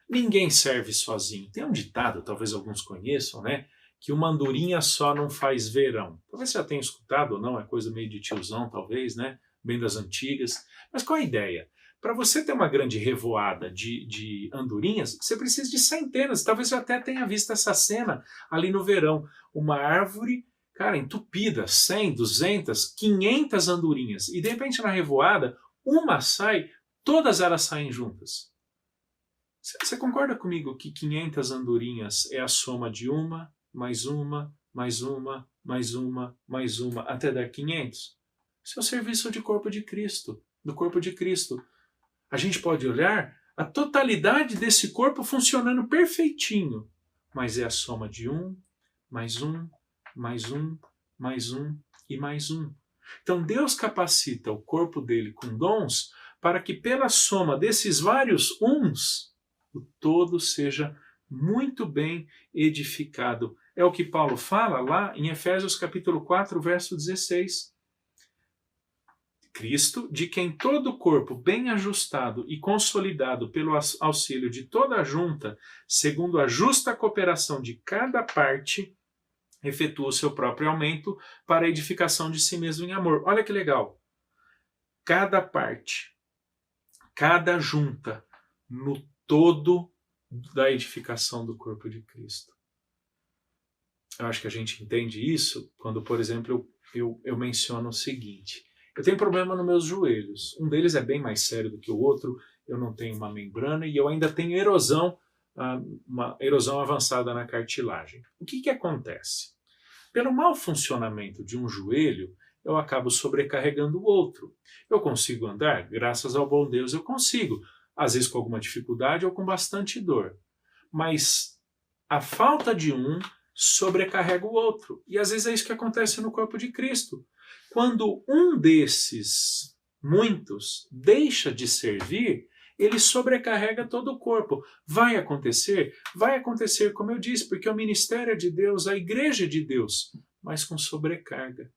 Ninguém serve sozinho. Tem um ditado, talvez alguns conheçam, né? Que uma andorinha só não faz verão. Talvez você já tenha escutado ou não, é coisa meio de tiozão, talvez, né? Bem das antigas. Mas qual a ideia? Para você ter uma grande revoada de andorinhas, você precisa de centenas. Talvez você até tenha visto essa cena ali no verão. Uma árvore, cara, entupida, 100, 200, 500 andorinhas. E de repente na revoada, uma sai, todas elas saem juntas. Você concorda comigo que 500 andorinhas é a soma de uma, mais uma, mais uma, mais uma, mais uma, até dar 500? Isso é o serviço de corpo de Cristo, do corpo de Cristo. A gente pode olhar a totalidade desse corpo funcionando perfeitinho, mas é a soma de um, mais um, mais um, mais um e mais um. Então Deus capacita o corpo dele com dons para que pela soma desses vários uns, o todo seja muito bem edificado. É o que Paulo fala lá em Efésios capítulo 4, verso 16. Cristo, de quem todo o corpo bem ajustado e consolidado pelo auxílio de toda a junta, segundo a justa cooperação de cada parte, efetua o seu próprio aumento para a edificação de si mesmo em amor. Olha que legal. Cada parte, cada junta, no todo da edificação do corpo de Cristo. Eu acho que a gente entende isso quando, por exemplo, eu menciono o seguinte. Eu tenho problema nos meus joelhos. Um deles é bem mais sério do que o outro. Eu não tenho uma membrana e eu ainda tenho erosão, uma erosão avançada na cartilagem. O que acontece? Pelo mau funcionamento de um joelho, eu acabo sobrecarregando o outro. Eu consigo andar? Graças ao bom Deus eu consigo. Às vezes com alguma dificuldade ou com bastante dor. Mas a falta de um sobrecarrega o outro. E às vezes é isso que acontece no corpo de Cristo. Quando um desses, muitos, deixa de servir, ele sobrecarrega todo o corpo. Vai acontecer? Vai acontecer, como eu disse, porque o ministério é de Deus, a igreja é de Deus, mas com sobrecarga,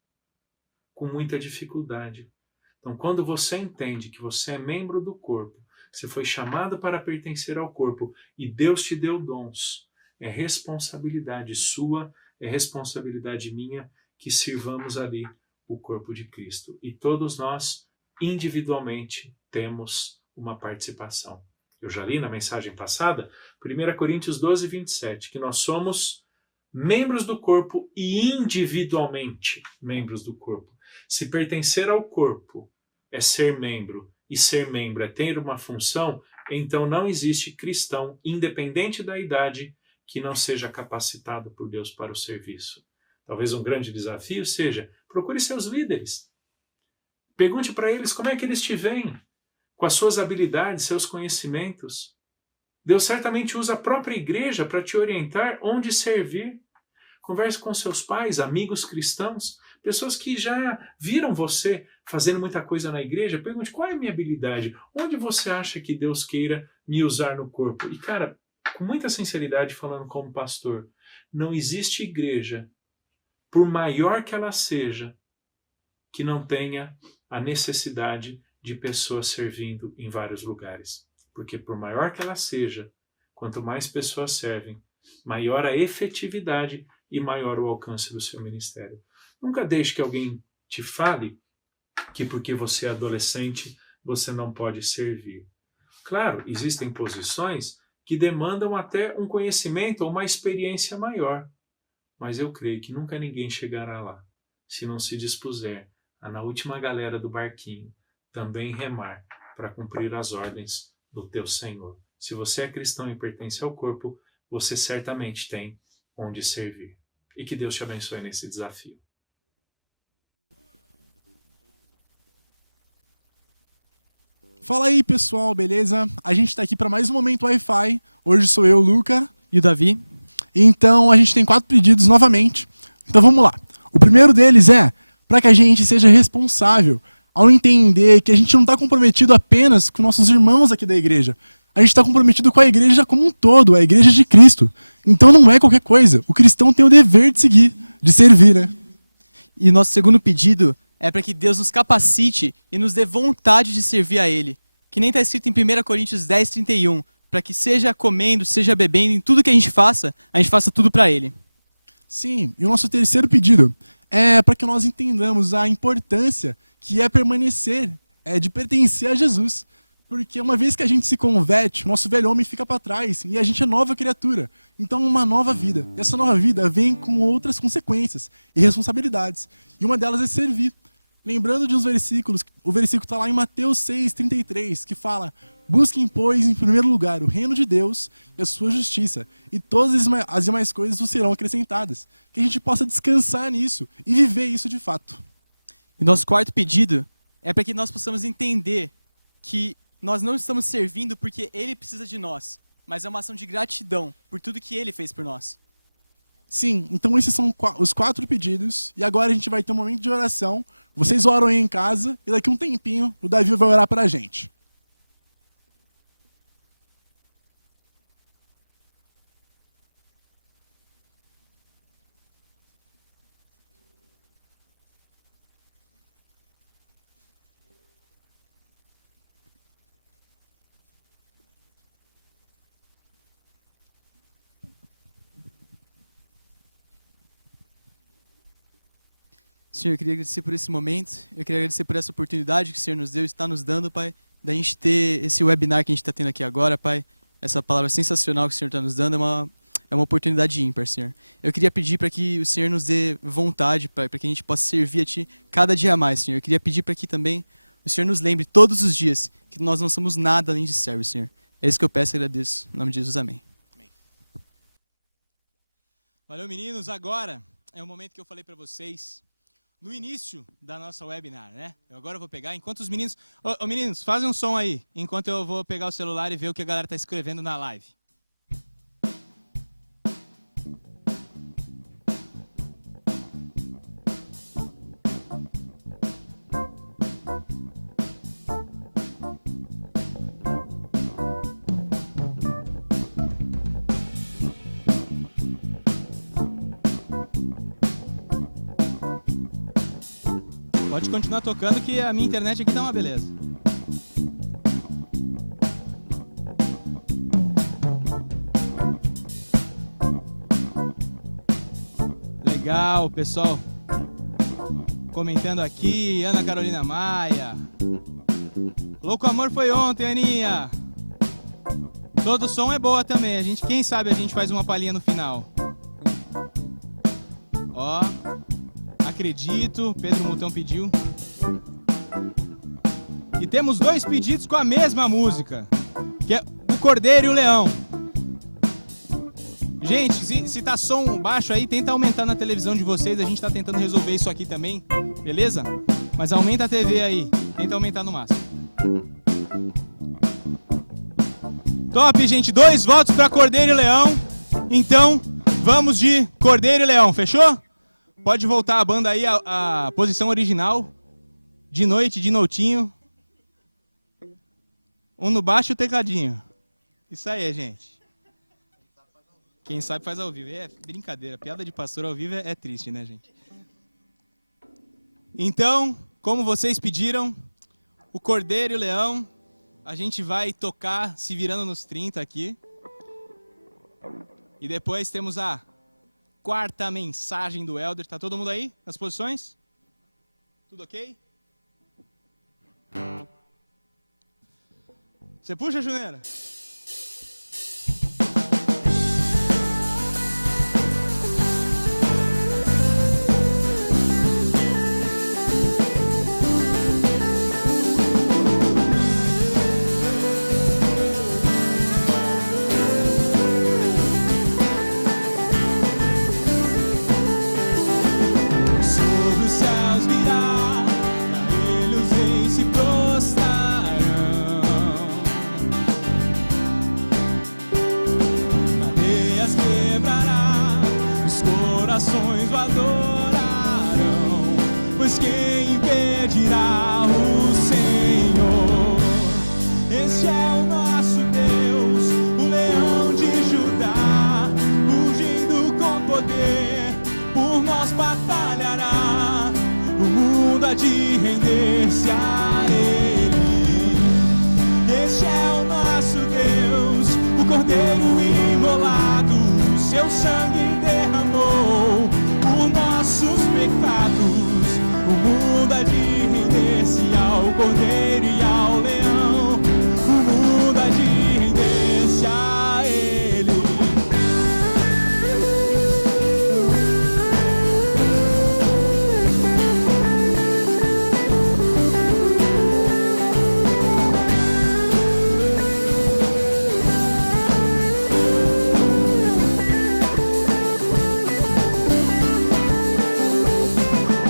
com muita dificuldade. Então, quando você entende que você é membro do corpo, você foi chamado para pertencer ao corpo e Deus te deu dons, é responsabilidade sua, é responsabilidade minha que sirvamos ali o corpo de Cristo. E todos nós, individualmente, temos uma participação. Eu já li na mensagem passada, 1 Coríntios 12, 27, que nós somos membros do corpo e individualmente membros do corpo. Se pertencer ao corpo é ser membro, e ser membro é ter uma função, então não existe cristão, independente da idade, que não seja capacitado por Deus para o serviço. Talvez um grande desafio seja, procure seus líderes. Pergunte para eles como é que eles te veem, com as suas habilidades, seus conhecimentos. Deus certamente usa a própria igreja para te orientar onde servir. Converse com seus pais, amigos cristãos, pessoas que já viram você fazendo muita coisa na igreja. Pergunte, qual é a minha habilidade? Onde você acha que Deus queira me usar no corpo? E cara, com muita sinceridade falando como pastor, não existe igreja, por maior que ela seja, que não tenha a necessidade de pessoas servindo em vários lugares. Porque por maior que ela seja, quanto mais pessoas servem, maior a efetividade e maior o alcance do seu ministério. Nunca deixe que alguém te fale que porque você é adolescente, você não pode servir. Claro, existem posições que demandam até um conhecimento ou uma experiência maior. Mas eu creio que nunca ninguém chegará lá, se não se dispuser a, na última galera do barquinho, também remar para cumprir as ordens do teu Senhor. Se você é cristão e pertence ao corpo, você certamente tem onde servir. E que Deus te abençoe nesse desafio. Fala aí, pessoal, beleza? A gente tá aqui para mais um Momento Wi-Fi. Hoje sou eu, Luca. E o Davi? Então, a gente tem 4 pedidos novamente. Então, vamos lá. O primeiro deles é para que a gente seja responsável ao entender que a gente não está comprometido apenas com nossos irmãos aqui da igreja. A gente está comprometido com a igreja como um todo, a igreja de Cristo. Então não é qualquer coisa. O cristão tem o dever de seguir, de servir, né? E o nosso segundo pedido é para que Deus nos capacite e nos dê vontade de servir a Ele. Que nem está escrito em 1 Coríntios 10:31, para que seja comendo, seja bebendo, em tudo que a gente faça tudo para Ele. Sim, e o nosso terceiro pedido é para que nós entendamos a importância que é permanecer, de pertencer a Jesus. Porque uma vez que a gente se converte, o nosso velho homem fica para trás e a gente é nova criatura. Então, uma nova vida. E essa nova vida vem com outras consequências e responsabilidades. E uma delas é servir. Lembrando de uns versículos, o versículo está lá em Mateus 6:33, que fala: busquem, pois, em primeiro lugar o reino de Deus e a sua justiça, e todas as demais coisas vos serão acrescentadas. Que a gente possa descansar nisso e viver isso de fato. E nosso quarto pedido é para que nós possamos entender que nós não estamos servindo porque Ele precisa de nós, mas é uma ação de gratidão por tudo que Ele fez por nós. Sim, então esses são os 4 pedidos. E agora a gente vai ter um momento de oração. Vocês oram aí em casa e daqui a um tempinho o Davi vai orar pra gente. Senhor, eu queria agradecer por esse momento, eu queria agradecer por essa oportunidade que o Senhor nos deu e está nos dando, Pai, da gente ter esse webinar que a gente está tendo aqui agora, Pai. Essa palavra sensacional que o Senhor está nos dando é uma oportunidade ímpar, Senhor. Eu queria pedir para que o Senhor nos dê vontade, Pai, para que a gente possa servir a Ti cada dia mais, Senhor. Eu queria pedir para que também o Senhor nos lembre todos os dias que nós não somos nada além de servos, Senhor. É isso que eu peço e agradeço. Em nome de Jesus, amém. Valeu, meninos. Agora é o momento que eu falei para vocês no início da nossa webinar, né? Eu agora vou pegar, enquanto os meninos... Ô, meninos, fazem um som aí, enquanto eu vou pegar o celular e ver o que a galera tá escrevendo na live. Pode continuar tocando que a minha internet aqui tá uma beleza. Legal, pessoal. Comentando aqui, Ana Carolina Maia. Louco Amor foi ontem, Aninha. Todo som é boa também. Quem sabe a gente faz uma palhinha no final. Ó. Acredito, Pedro Montão pediu. E temos 2 pedidos com a mesma música, que é o Cordeiro e o Leão. Gente, se tá som baixo aí, tenta aumentar na televisão de vocês. A gente tá tentando resolver isso aqui também, beleza? Mas aumenta a TV aí, tenta aumentar no máximo. Top, gente, 2 votos para Cordeiro e Leão. Então, vamos de Cordeiro e Leão, fechou? Pode voltar a banda aí, a posição original. De noite, de notinho. Um no baixo e o tecladinho. Isso aí, gente. Quem sabe faz ao vivo. É brincadeira. Piada de pastor ao vivo é triste, né, gente? Então, como vocês pediram, o Cordeiro e o Leão, a gente vai tocar se virando nos 30 aqui. E depois temos a 4ª mensagem do Elder. Tá todo mundo aí nas posições? Tudo ok? Você puxa, Juliana? Corações o adorarão, pois quem impedirá o mundo há de render-se a Ele. Este é o nosso Deus, o Cordeiro imolado, seu sangue derramou por nossos pecados. O mundo há de render-se ao Cordeiro e ao Leão. O mundo há de render-se a Ele.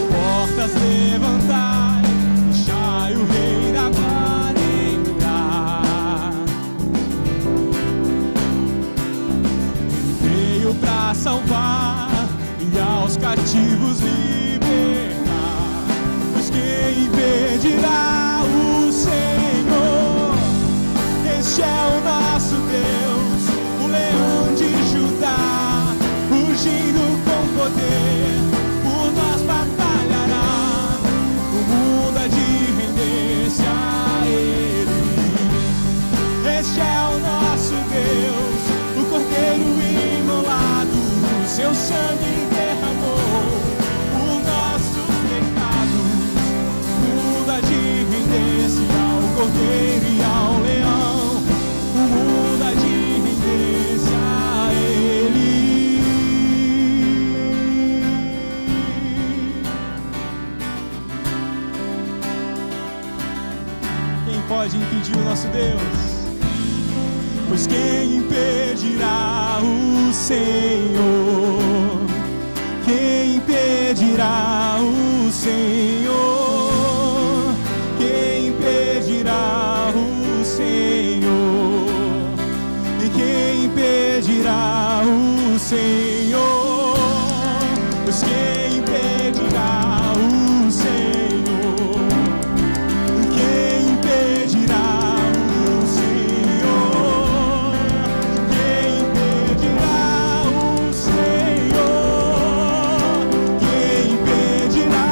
Portas levantai, deixai o Rei da Glória entrar. Ele veio pra salvar e aos cativos libertar. Pois quem impedirá o Senhor? Este é o nosso Deus, o Leão de Judá, rugindo com poder, por nós batalhará. O mundo há de render-se a Ele. Este é o nosso Deus, o Cordeiro imolado, seu sangue derramou por nossos pecados. O mundo há de render-se ao Cordeiro e ao Leão. O mundo há de render-se a Ele. Quem pode impedir o nosso Deus? Pois quem impedirá o Senhor? Quem impedirá o Senhor? Quem impedirá o Senhor? E quem impedirá o Senhor? Pois quem impedirá o Senhor? Quem impedirá o Senhor? Quem impedirá o Senhor? Quem impedirá?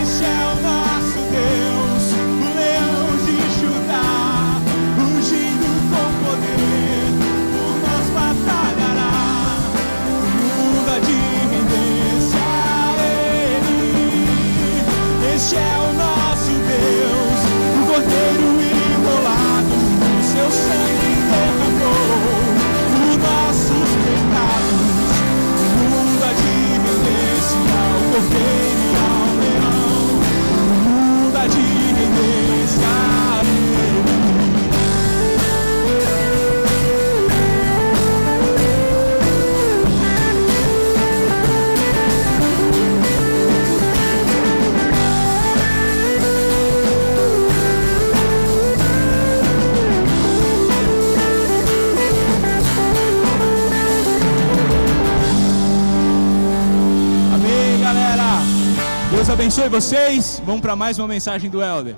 Este é o nosso Deus, o Leão de Judá, rugindo com poder, por nós batalhará. O mundo há de render-se a Ele. Este é o nosso Deus, o Cordeiro imolado, seu sangue derramou por nossos pecados. O mundo há de render-se ao Cordeiro e ao Leão. O mundo há de render-se a Ele. Amém, galera. Deus abençoe vocês. Vamos para mais uma mensagem do Helder.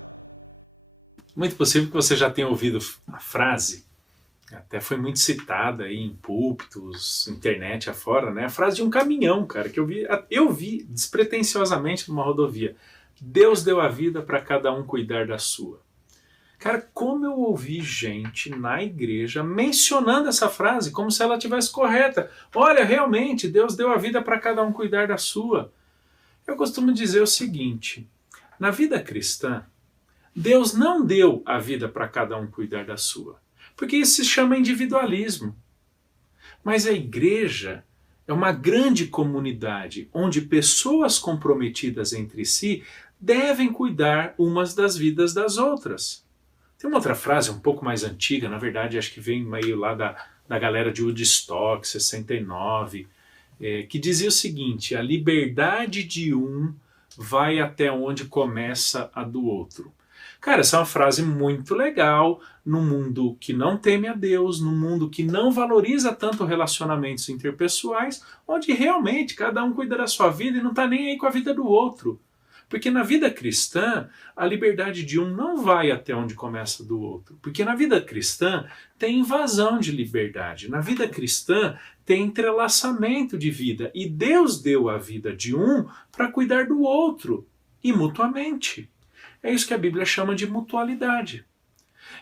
Muito possível que você já tenha ouvido a frase, até foi muito citada aí em púlpitos, internet afora, né? A frase de um caminhão, cara, que eu vi despretensiosamente numa rodovia. Deus deu a vida para cada um cuidar da sua. Cara, como eu ouvi gente na igreja mencionando essa frase como se ela estivesse correta. Olha, realmente, Deus deu a vida para cada um cuidar da sua. Eu costumo dizer o seguinte, na vida cristã, Deus não deu a vida para cada um cuidar da sua, porque isso se chama individualismo. Mas a igreja é uma grande comunidade onde pessoas comprometidas entre si devem cuidar umas das vidas das outras. Tem uma outra frase um pouco mais antiga, na verdade acho que vem meio lá da galera de Woodstock, 69, que dizia o seguinte, a liberdade de um vai até onde começa a do outro. Cara, essa é uma frase muito legal num mundo que não teme a Deus, num mundo que não valoriza tanto relacionamentos interpessoais, onde realmente cada um cuida da sua vida e não está nem aí com a vida do outro. Porque na vida cristã, a liberdade de um não vai até onde começa do outro. Porque na vida cristã tem invasão de liberdade. Na vida cristã tem entrelaçamento de vida. E Deus deu a vida de um para cuidar do outro. E mutuamente. É isso que a Bíblia chama de mutualidade.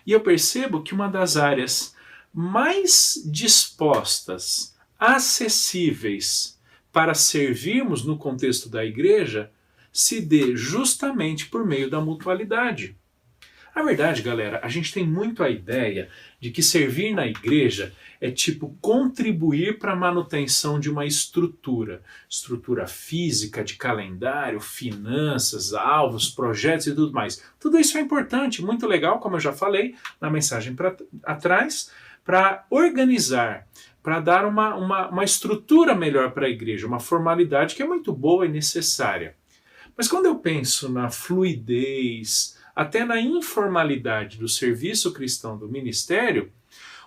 E eu percebo que uma das áreas mais dispostas, acessíveis para servirmos no contexto da igreja se dê justamente por meio da mutualidade. A verdade, galera, a gente tem muito a ideia de que servir na igreja é tipo contribuir para a manutenção de uma estrutura física, de calendário, finanças, alvos, projetos e tudo mais. Tudo isso é importante, muito legal, como eu já falei na mensagem atrás, para organizar, para dar uma estrutura melhor para a igreja, uma formalidade que é muito boa e necessária. Mas quando eu penso na fluidez, até na informalidade do serviço cristão do ministério,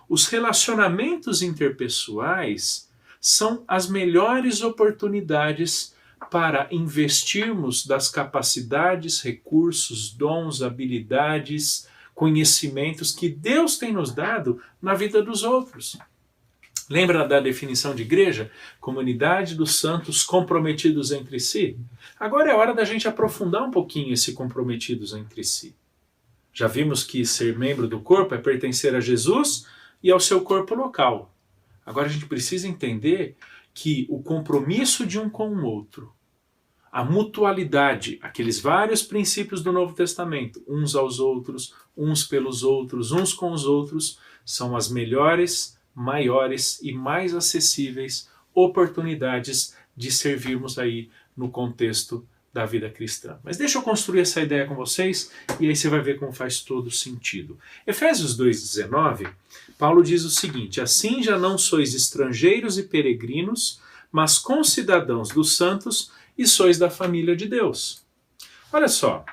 os relacionamentos interpessoais são as melhores oportunidades para investirmos das capacidades, recursos, dons, habilidades, conhecimentos que Deus tem nos dado na vida dos outros. Lembra da definição de igreja? Comunidade dos santos comprometidos entre si. Agora é hora da gente aprofundar um pouquinho esse comprometidos entre si. Já vimos que ser membro do corpo é pertencer a Jesus e ao seu corpo local. Agora a gente precisa entender que o compromisso de um com o outro, a mutualidade, aqueles vários princípios do Novo Testamento, uns aos outros, uns pelos outros, uns com os outros, são as melhores, maiores e mais acessíveis oportunidades de servirmos aí no contexto da vida cristã. Mas deixa eu construir essa ideia com vocês e aí você vai ver como faz todo sentido. Efésios 2,19, Paulo diz o seguinte: assim já não sois estrangeiros e peregrinos, mas concidadãos dos santos e sois da família de Deus. Olha só,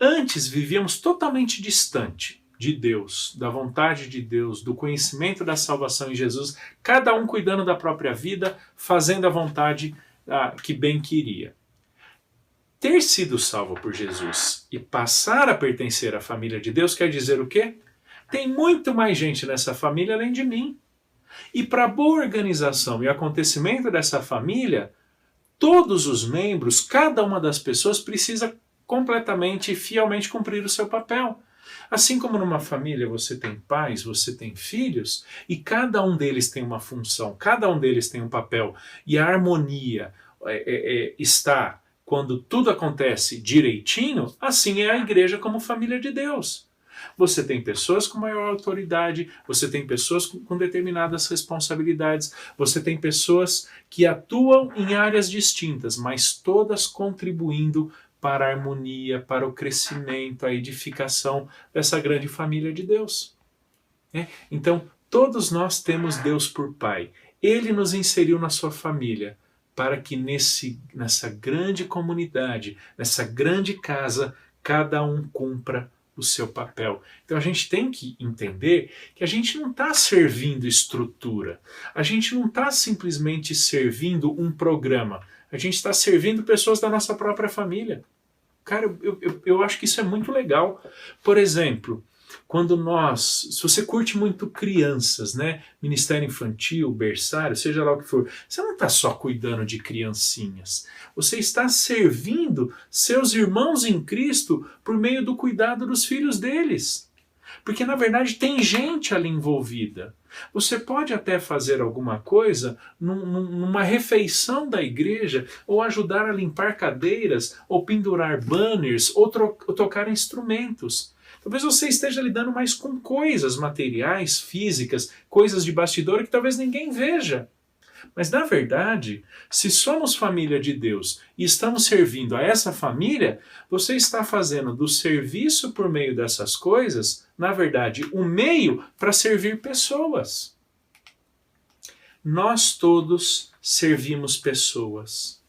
antes vivíamos totalmente distante de Deus, da vontade de Deus, do conhecimento da salvação em Jesus, cada um cuidando da própria vida, fazendo a vontade que bem queria. Ter sido salvo por Jesus e passar a pertencer à família de Deus quer dizer o quê? Tem muito mais gente nessa família além de mim. E para a boa organização e acontecimento dessa família, todos os membros, cada uma das pessoas precisa completamente e fielmente cumprir o seu papel. Assim como numa família você tem pais, você tem filhos, e cada um deles tem uma função, cada um deles tem um papel, e a harmonia está quando tudo acontece direitinho, assim é a igreja como família de Deus. Você tem pessoas com maior autoridade, você tem pessoas com determinadas responsabilidades, você tem pessoas que atuam em áreas distintas, mas todas contribuindo para a harmonia, para o crescimento, a edificação dessa grande família de Deus. Então, todos nós temos Deus por Pai. Ele nos inseriu na sua família para que nessa grande comunidade, nessa grande casa, cada um cumpra o seu papel. Então a gente tem que entender que a gente não está servindo estrutura, a gente não está simplesmente servindo um programa, a gente está servindo pessoas da nossa própria família. Cara, eu acho que isso é muito legal. Por exemplo, se você curte muito crianças, né? Ministério infantil, berçário, seja lá o que for, você não está só cuidando de criancinhas. Você está servindo seus irmãos em Cristo por meio do cuidado dos filhos deles. Porque, na verdade, tem gente ali envolvida. Você pode até fazer alguma coisa numa refeição da igreja, ou ajudar a limpar cadeiras, ou pendurar banners, ou tocar instrumentos. Talvez você esteja lidando mais com coisas materiais, físicas, coisas de bastidor que talvez ninguém veja. Mas, na verdade, se somos família de Deus e estamos servindo a essa família, você está fazendo do serviço por meio dessas coisas, na verdade, um meio para servir pessoas. Nós todos servimos pessoas.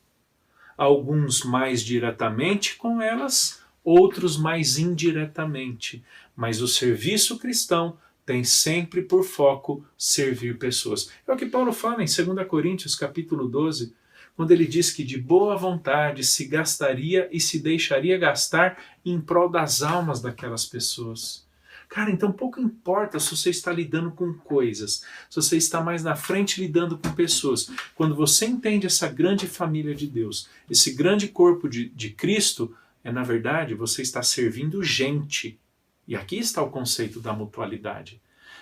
Alguns mais diretamente com elas, outros mais indiretamente. Mas o serviço cristão tem sempre por foco servir pessoas. É o que Paulo fala em 2 Coríntios, capítulo 12, quando ele diz que de boa vontade se gastaria e se deixaria gastar em prol das almas daquelas pessoas. Cara, então pouco importa se você está lidando com coisas, se você está mais na frente lidando com pessoas. Quando você entende essa grande família de Deus, esse grande corpo de Cristo, na verdade, você está servindo gente. E aqui está o conceito da mutualidade.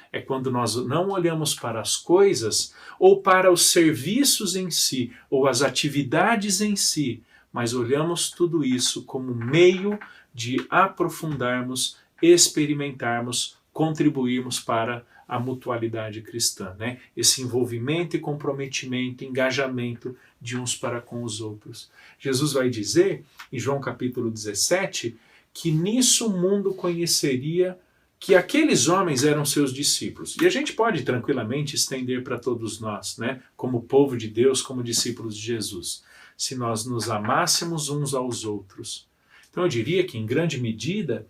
É quando nós não olhamos para as coisas ou para os serviços em si, ou as atividades em si, mas olhamos tudo isso como meio de aprofundarmos, experimentarmos, contribuirmos para a mutualidade cristã, né? Esse envolvimento e comprometimento, engajamento de uns para com os outros. Jesus vai dizer, em João capítulo 17, que nisso o mundo conheceria que aqueles homens eram seus discípulos. E a gente pode tranquilamente estender para todos nós, né? Como povo de Deus, como discípulos de Jesus, se nós nos amássemos uns aos outros. Então eu diria que, em grande medida,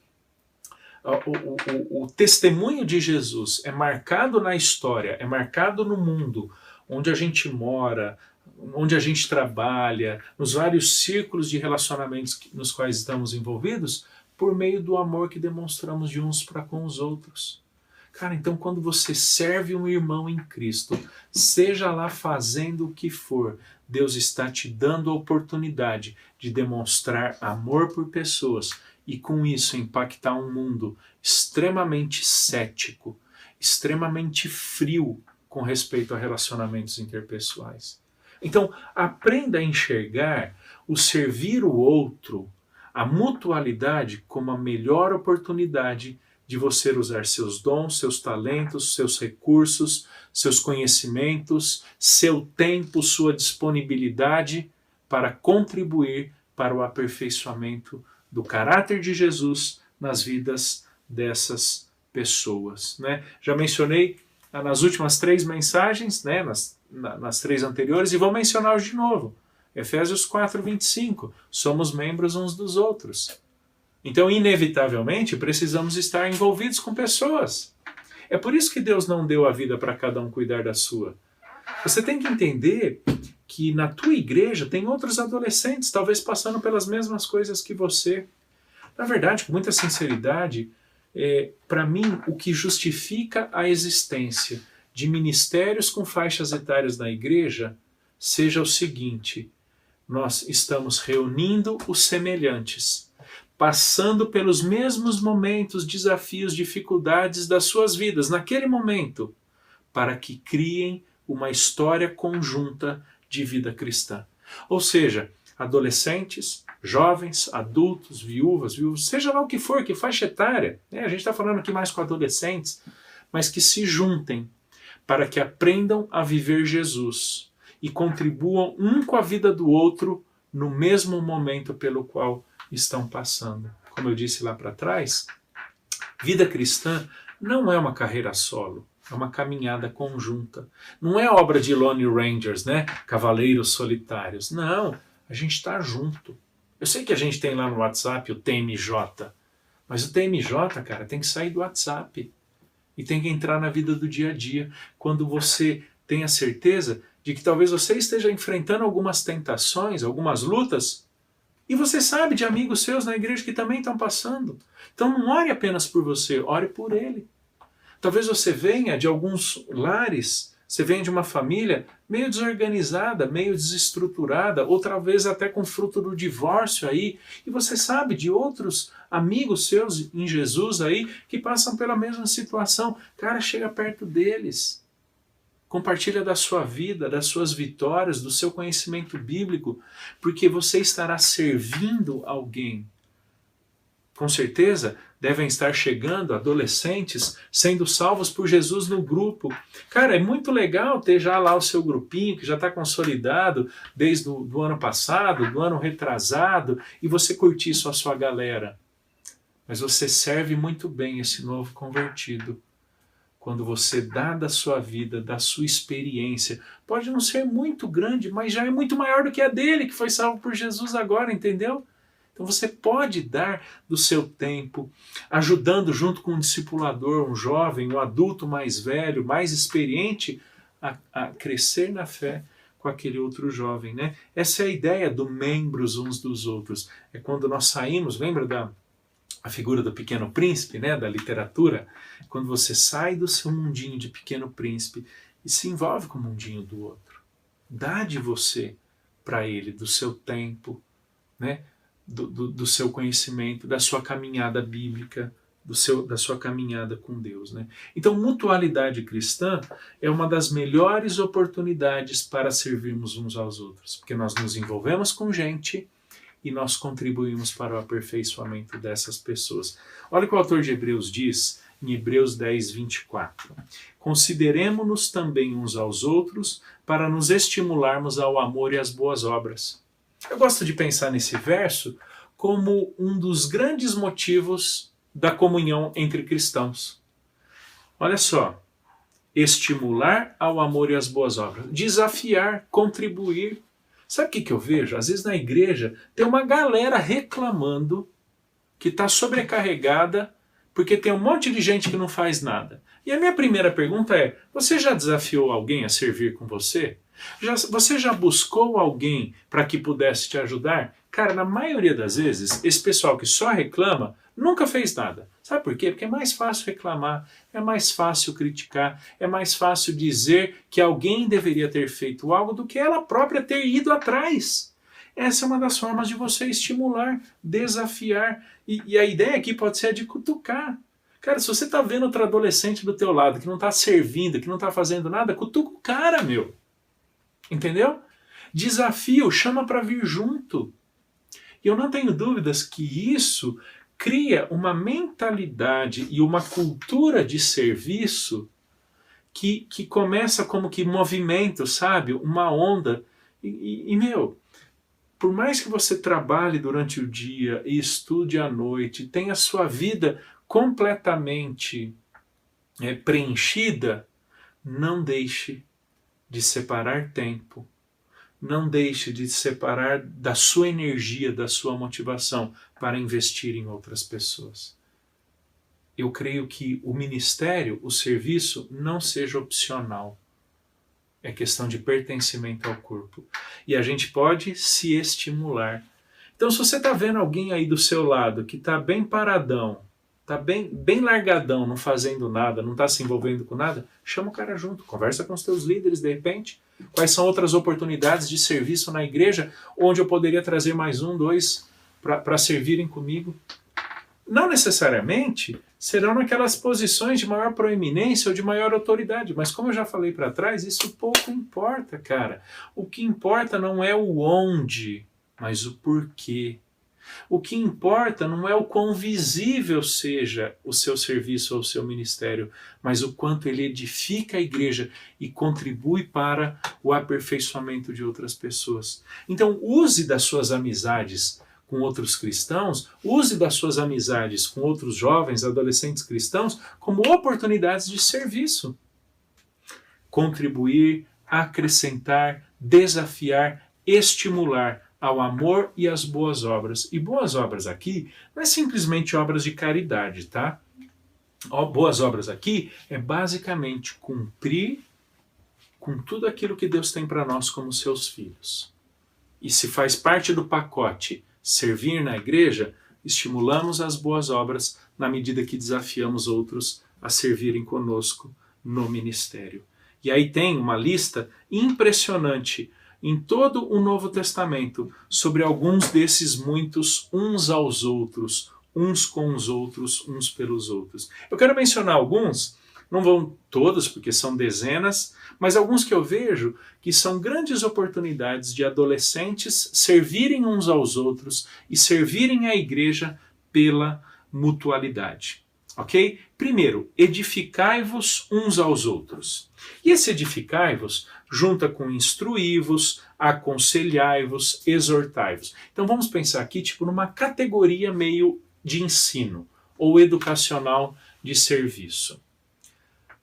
o testemunho de Jesus é marcado na história, é marcado no mundo, onde a gente mora, onde a gente trabalha, nos vários círculos de relacionamentos nos quais estamos envolvidos, por meio do amor que demonstramos de uns para com os outros. Cara, então quando você serve um irmão em Cristo, seja lá fazendo o que for, Deus está te dando a oportunidade de demonstrar amor por pessoas e com isso impactar um mundo extremamente cético, extremamente frio com respeito a relacionamentos interpessoais. Então, aprenda a enxergar o servir o outro, a mutualidade, como a melhor oportunidade de você usar seus dons, seus talentos, seus recursos, seus conhecimentos, seu tempo, sua disponibilidade para contribuir para o aperfeiçoamento do caráter de Jesus nas vidas dessas pessoas, né? Já mencionei nas últimas 3 mensagens, né, nas 3 anteriores, e vou mencionar hoje de novo. Efésios 4:25, somos membros uns dos outros. Então, inevitavelmente, precisamos estar envolvidos com pessoas. É por isso que Deus não deu a vida para cada um cuidar da sua. Você tem que entender que na tua igreja tem outros adolescentes, talvez passando pelas mesmas coisas que você. Na verdade, com muita sinceridade, para mim, o que justifica a existência de ministérios com faixas etárias na igreja seja o seguinte: nós estamos reunindo os semelhantes, passando pelos mesmos momentos, desafios, dificuldades das suas vidas naquele momento, para que criem uma história conjunta de vida cristã. Ou seja, adolescentes, jovens, adultos, viúvas, seja lá o que for, que faixa etária, né? A gente está falando aqui mais com adolescentes, mas que se juntem para que aprendam a viver Jesus e contribuam um com a vida do outro no mesmo momento pelo qual estão passando. Como eu disse lá para trás, vida cristã não é uma carreira solo, é uma caminhada conjunta. Não é obra de Lone Rangers, né? Cavaleiros solitários. Não, a gente está junto. Eu sei que a gente tem lá no WhatsApp o TMJ, mas o TMJ, cara, tem que sair do WhatsApp e tem que entrar na vida do dia a dia. Quando você tem a certeza de que talvez você esteja enfrentando algumas tentações, algumas lutas, e você sabe de amigos seus na igreja que também estão passando. Então não ore apenas por você, ore por ele. Talvez você venha de alguns lares, você venha de uma família meio desorganizada, meio desestruturada, ou talvez até com fruto do divórcio aí, e você sabe de outros amigos seus em Jesus aí que passam pela mesma situação. Cara, chega perto deles. Compartilha da sua vida, das suas vitórias, do seu conhecimento bíblico, porque você estará servindo alguém. Com certeza, devem estar chegando adolescentes sendo salvos por Jesus no grupo. Cara, é muito legal ter já lá o seu grupinho, que já está consolidado desde o ano passado, do ano retrasado, e você curtir isso a sua galera. Mas você serve muito bem esse novo convertido quando você dá da sua vida, da sua experiência. Pode não ser muito grande, mas já é muito maior do que a dele, que foi salvo por Jesus agora, entendeu? Então você pode dar do seu tempo, ajudando junto com um discipulador, um jovem, um adulto mais velho, mais experiente, a crescer na fé com com aquele outro jovem, né? Essa é a ideia do membros uns dos outros. É quando nós saímos, lembra a figura do Pequeno Príncipe, né, da literatura? Quando você sai do seu mundinho de Pequeno Príncipe e se envolve com o mundinho do outro. Dá de você para ele, do seu tempo, né, do seu conhecimento, da sua caminhada bíblica, da sua caminhada com Deus, né? Então, mutualidade cristã é uma das melhores oportunidades para servirmos uns aos outros, porque nós nos envolvemos com gente e nós contribuímos para o aperfeiçoamento dessas pessoas. Olha o que o autor de Hebreus diz em Hebreus 10, 24. Consideremo-nos também uns aos outros para nos estimularmos ao amor e às boas obras. Eu gosto de pensar nesse verso como um dos grandes motivos da comunhão entre cristãos. Olha só, estimular ao amor e às boas obras, desafiar, contribuir. Sabe o que eu vejo? Às vezes na igreja tem uma galera reclamando que está sobrecarregada porque tem um monte de gente que não faz nada. E a minha primeira pergunta é, você já desafiou alguém a servir com você? Você já buscou alguém para que pudesse te ajudar? Cara, na maioria das vezes, esse pessoal que só reclama nunca fez nada. Sabe por quê? Porque é mais fácil reclamar, é mais fácil criticar, é mais fácil dizer que alguém deveria ter feito algo do que ela própria ter ido atrás. Essa é uma das formas de você estimular, desafiar. E a ideia aqui pode ser a de cutucar. Cara, se você está vendo outro adolescente do teu lado que não está servindo, que não está fazendo nada, cutuca o cara, meu. Entendeu? Desafio, chama para vir junto. E eu não tenho dúvidas que isso cria uma mentalidade e uma cultura de serviço que começa como que movimento, sabe? Uma onda. Meu, por mais que você trabalhe durante o dia e estude à noite, tenha a sua vida completamente preenchida, não deixe de separar tempo, não deixe de separar da sua energia, da sua motivação para investir em outras pessoas. Eu creio que o ministério, o serviço, não seja opcional. É questão de pertencimento ao corpo. E a gente pode se estimular. Então, se você está vendo alguém aí do seu lado que está bem paradão, está bem largadão, não fazendo nada, não está se envolvendo com nada, chama o cara junto, conversa com os teus líderes de repente. Quais são outras oportunidades de serviço na igreja onde eu poderia trazer mais um, dois para servirem comigo? Não necessariamente serão naquelas posições de maior proeminência ou de maior autoridade, mas como eu já falei para trás, isso pouco importa, cara. O que importa não é o onde, mas o porquê. O que importa não é o quão visível seja o seu serviço ou o seu ministério, mas o quanto ele edifica a igreja e contribui para o aperfeiçoamento de outras pessoas. Então, use das suas amizades com outros cristãos, use das suas amizades com outros jovens, adolescentes cristãos, como oportunidades de serviço. Contribuir, acrescentar, desafiar, estimular ao amor e às boas obras. E boas obras aqui não é simplesmente obras de caridade, tá? Boas obras aqui é basicamente cumprir com tudo aquilo que Deus tem para nós como seus filhos. E se faz parte do pacote servir na igreja, estimulamos as boas obras na medida que desafiamos outros a servirem conosco no ministério. E aí tem uma lista impressionante em todo o Novo Testamento sobre alguns desses muitos uns aos outros, uns com os outros, uns pelos outros. Eu quero mencionar alguns, não vão todos porque são dezenas, mas alguns que eu vejo que são grandes oportunidades de adolescentes servirem uns aos outros e servirem a igreja pela mutualidade. Ok? Primeiro, edificai-vos uns aos outros. E esse edificai-vos junta com instruí-vos, aconselhai-vos, exortai-vos. Então vamos pensar aqui tipo numa categoria meio de ensino ou educacional de serviço.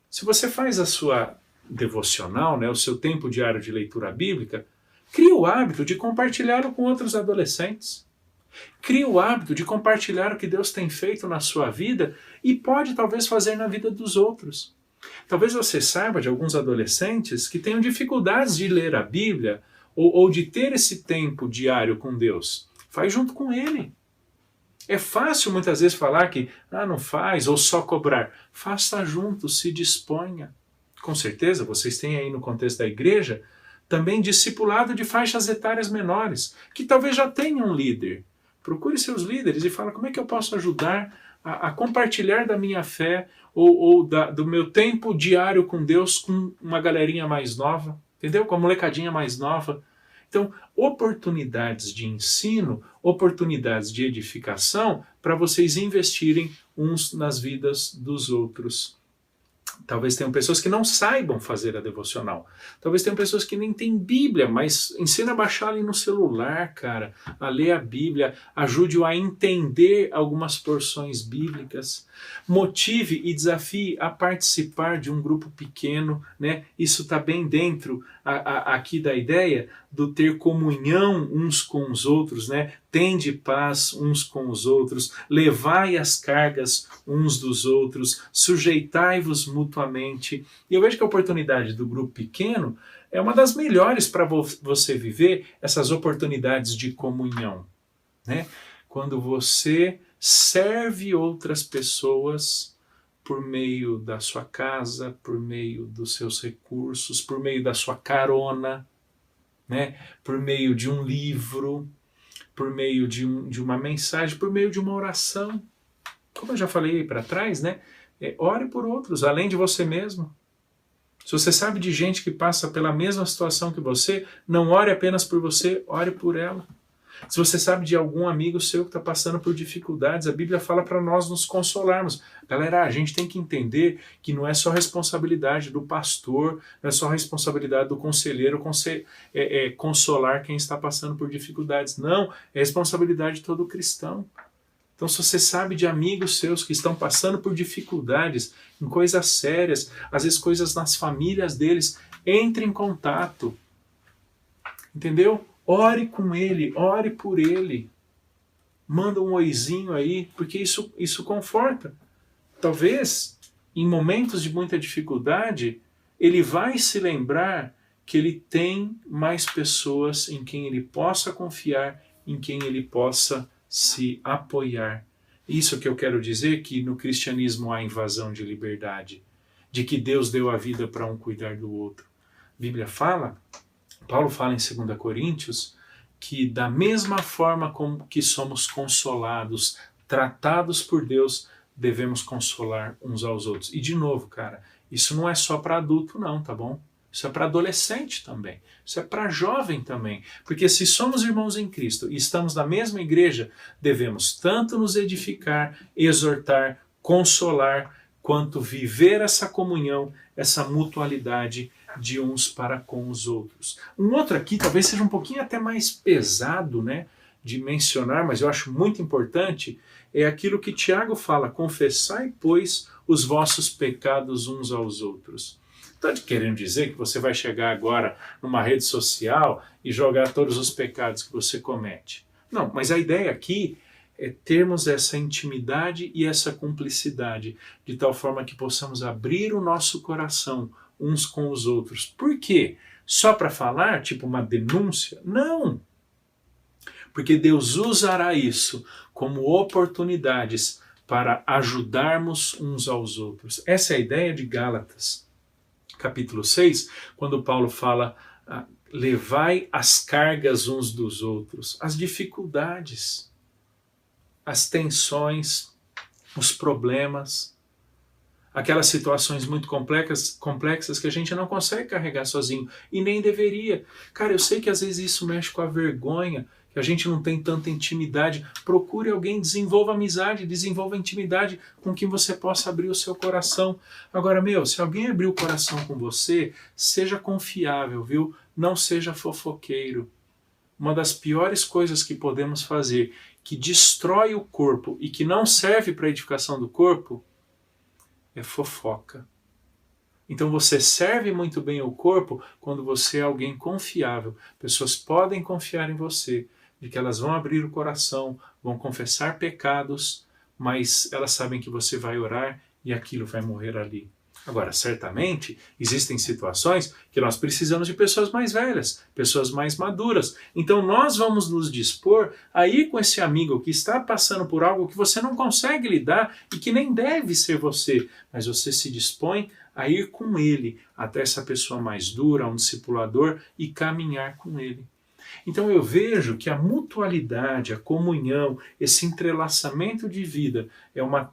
Se você faz a sua devocional, né, o seu tempo diário de leitura bíblica, cria o hábito de compartilhá-lo com outros adolescentes. Cria o hábito de compartilhar o que Deus tem feito na sua vida e pode talvez fazer na vida dos outros. Talvez você saiba de alguns adolescentes que tenham dificuldades de ler a Bíblia ou de ter esse tempo diário com Deus. Faz junto com ele. É fácil muitas vezes falar que não faz ou só cobrar. Faça junto, se disponha. Com certeza vocês têm aí no contexto da igreja também discipulado de faixas etárias menores, que talvez já tenham um líder. Procure seus líderes e fala como é que eu posso ajudar a compartilhar da minha fé do meu tempo diário com Deus com uma galerinha mais nova, entendeu? Com a molecadinha mais nova. Então, oportunidades de ensino, oportunidades de edificação para vocês investirem uns nas vidas dos outros. Talvez tenham pessoas que não saibam fazer a devocional. Talvez tenham pessoas que nem têm Bíblia, mas ensina a baixar ali no celular, cara, a ler a Bíblia, ajude-o a entender algumas porções bíblicas. Motive e desafie a participar de um grupo pequeno, né? Isso está bem dentro aqui da ideia do ter comunhão uns com os outros, né? Tende paz uns com os outros, levai as cargas uns dos outros, sujeitai-vos mutuamente. E eu vejo que a oportunidade do grupo pequeno é uma das melhores para você viver essas oportunidades de comunhão, né? Quando você serve outras pessoas por meio da sua casa, por meio dos seus recursos, por meio da sua carona, né? Por meio de um livro, por meio de uma mensagem, por meio de uma oração. Como eu já falei aí para trás, né? Ore por outros, além de você mesmo. Se você sabe de gente que passa pela mesma situação que você, não ore apenas por você, ore por ela. Se você sabe de algum amigo seu que está passando por dificuldades, a Bíblia fala para nós nos consolarmos. Galera, a gente tem que entender que não é só responsabilidade do pastor, não é só responsabilidade do conselheiro consolar quem está passando por dificuldades. Não, é responsabilidade de todo cristão. Então, se você sabe de amigos seus que estão passando por dificuldades, em coisas sérias, às vezes coisas nas famílias deles, entre em contato. Entendeu? Ore com ele, ore por ele. Manda um oizinho aí, porque isso conforta. Talvez, em momentos de muita dificuldade, ele vai se lembrar que ele tem mais pessoas em quem ele possa confiar, em quem ele possa se apoiar. Isso que eu quero dizer, que no cristianismo há invasão de liberdade, de que Deus deu a vida para um cuidar do outro. A Bíblia fala, Paulo fala em 2 Coríntios, que da mesma forma como que somos consolados, tratados por Deus, devemos consolar uns aos outros. E de novo, cara, isso não é só para adulto não, tá bom? Isso é para adolescente também. Isso é para jovem também. Porque se somos irmãos em Cristo e estamos na mesma igreja, devemos tanto nos edificar, exortar, consolar, quanto viver essa comunhão, essa mutualidade de uns para com os outros. Um outro aqui talvez seja um pouquinho até mais pesado, né, de mencionar, mas eu acho muito importante, é aquilo que Tiago fala: confessai, pois, os vossos pecados uns aos outros. Está querendo dizer que você vai chegar agora numa rede social e jogar todos os pecados que você comete. Não, mas a ideia aqui é termos essa intimidade e essa cumplicidade, de tal forma que possamos abrir o nosso coração uns com os outros. Por quê? Só para falar, tipo uma denúncia? Não! Porque Deus usará isso como oportunidades para ajudarmos uns aos outros. Essa é a ideia de Gálatas, capítulo 6, quando Paulo fala: levai as cargas uns dos outros, as dificuldades, as tensões, os problemas, aquelas situações muito complexas que a gente não consegue carregar sozinho e nem deveria. Cara, eu sei que às vezes isso mexe com a vergonha, que a gente não tem tanta intimidade. Procure alguém, desenvolva amizade, desenvolva intimidade com quem você possa abrir o seu coração. Agora, se alguém abrir o coração com você, seja confiável, viu? Não seja fofoqueiro. Uma das piores coisas que podemos fazer, que destrói o corpo e que não serve para a edificação do corpo, é fofoca. Então você serve muito bem o corpo quando você é alguém confiável. Pessoas podem confiar em você, de que elas vão abrir o coração, vão confessar pecados, mas elas sabem que você vai orar e aquilo vai morrer ali. Agora, certamente, existem situações que nós precisamos de pessoas mais velhas, pessoas mais maduras. Então, nós vamos nos dispor a ir com esse amigo que está passando por algo que você não consegue lidar e que nem deve ser você, mas você se dispõe a ir com ele até essa pessoa mais dura, um discipulador, e caminhar com ele. Então eu vejo que a mutualidade, a comunhão, esse entrelaçamento de vida é uma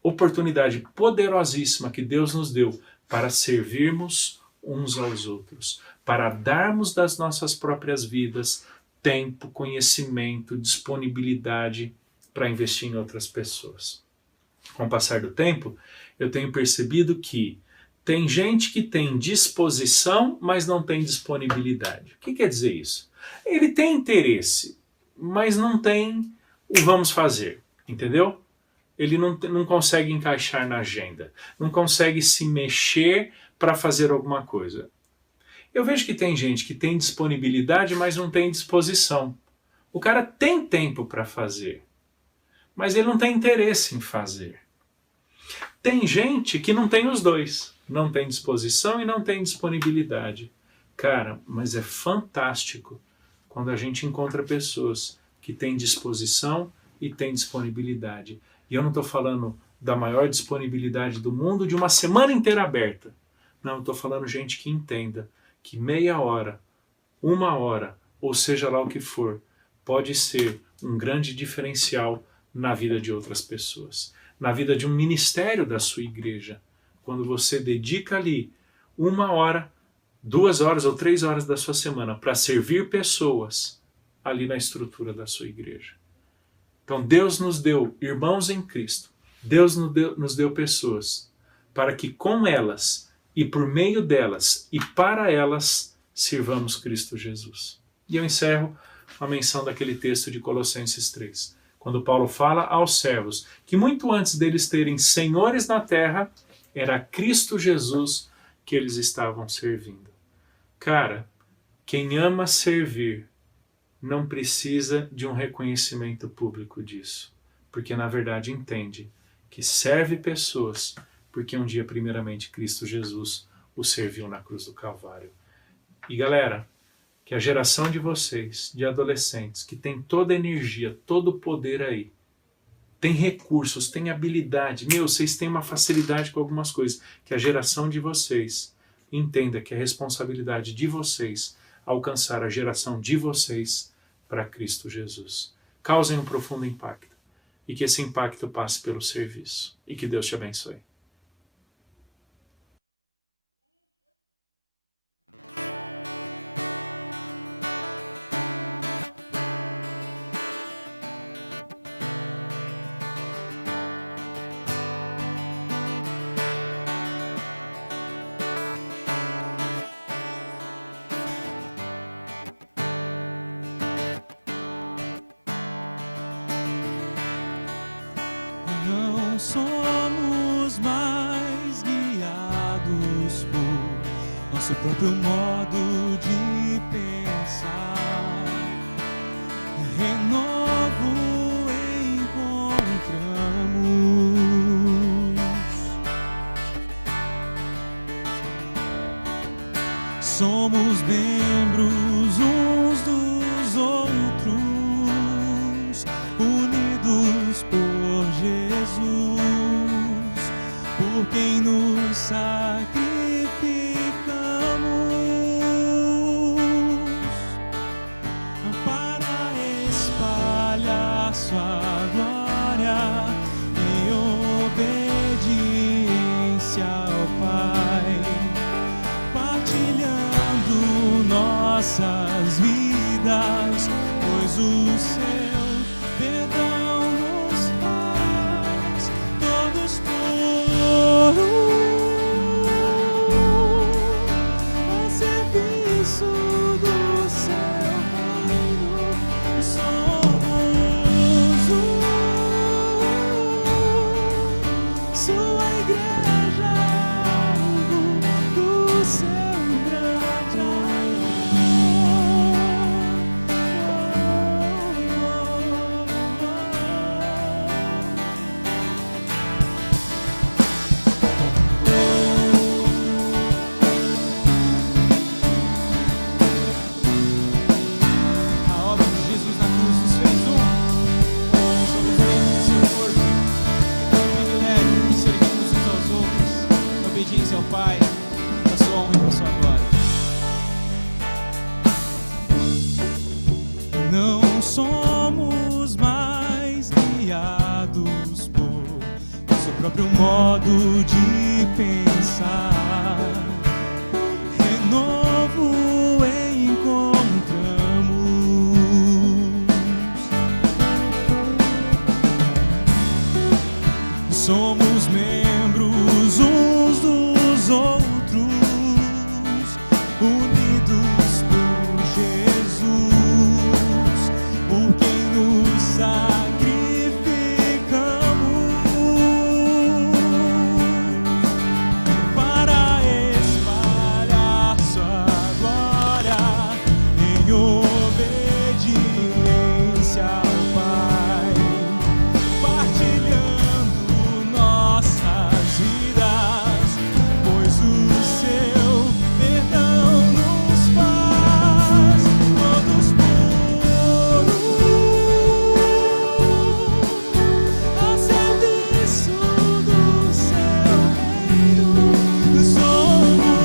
oportunidade poderosíssima que Deus nos deu para servirmos uns aos outros, para darmos das nossas próprias vidas tempo, conhecimento, disponibilidade para investir em outras pessoas. Com o passar do tempo, eu tenho percebido que tem gente que tem disposição, mas não tem disponibilidade. O que quer dizer isso? Ele tem interesse, mas não tem o vamos fazer, entendeu? Ele não consegue encaixar na agenda, não consegue se mexer para fazer alguma coisa. Eu vejo que tem gente que tem disponibilidade, mas não tem disposição. O cara tem tempo para fazer, mas ele não tem interesse em fazer. Tem gente que não tem os dois, não tem disposição e não tem disponibilidade. Cara, mas é fantástico quando a gente encontra pessoas que têm disposição e têm disponibilidade. E eu não estou falando da maior disponibilidade do mundo de uma semana inteira aberta. Não, estou falando gente que entenda que meia hora, uma hora, ou seja lá o que for, pode ser um grande diferencial na vida de outras pessoas. Na vida de um ministério da sua igreja. Quando você dedica ali 1 hora, 2 horas ou 3 horas da sua semana para servir pessoas ali na estrutura da sua igreja. Então Deus nos deu irmãos em Cristo. Deus nos deu pessoas para que com elas e por meio delas e para elas sirvamos Cristo Jesus. E eu encerro a menção daquele texto de Colossenses 3. Quando Paulo fala aos servos que muito antes deles terem senhores na terra, era Cristo Jesus que eles estavam servindo. Cara, quem ama servir não precisa de um reconhecimento público disso, porque na verdade entende que serve pessoas porque um dia primeiramente Cristo Jesus o serviu na cruz do Calvário. E galera, que a geração de vocês, de adolescentes, que tem toda a energia, todo o poder aí, tem recursos, tem habilidade, vocês têm uma facilidade com algumas coisas, que a geração de vocês entenda que é responsabilidade de vocês alcançar a geração de vocês para Cristo Jesus. Causem um profundo impacto e que esse impacto passe pelo serviço. E que Deus te abençoe. Não somos mais guiados por nosso próprio modo de pensar. Renovo encontramos. Somos membros uns dos outros, unidos por Jesus, por quem nos sacrificamos para espalhar sua glória em obediência ao Pai, partilhando nossas vidas, pois o seu perdão nos faz todos a serviço do seu reino. Somos sua igreja, do seu grande amor. a sua glória. Não somos mais guiados por seu próprio modo de pensar. Renovo encontramos. Somos membros uns dos outros, unidos por Jesus, por quem nos sacrificamos para espalhar sua glória em obediência ao Pai, partilhando nossas vidas, pois o seu perdão nos faz todos puros, a serviço do seu reino. Somos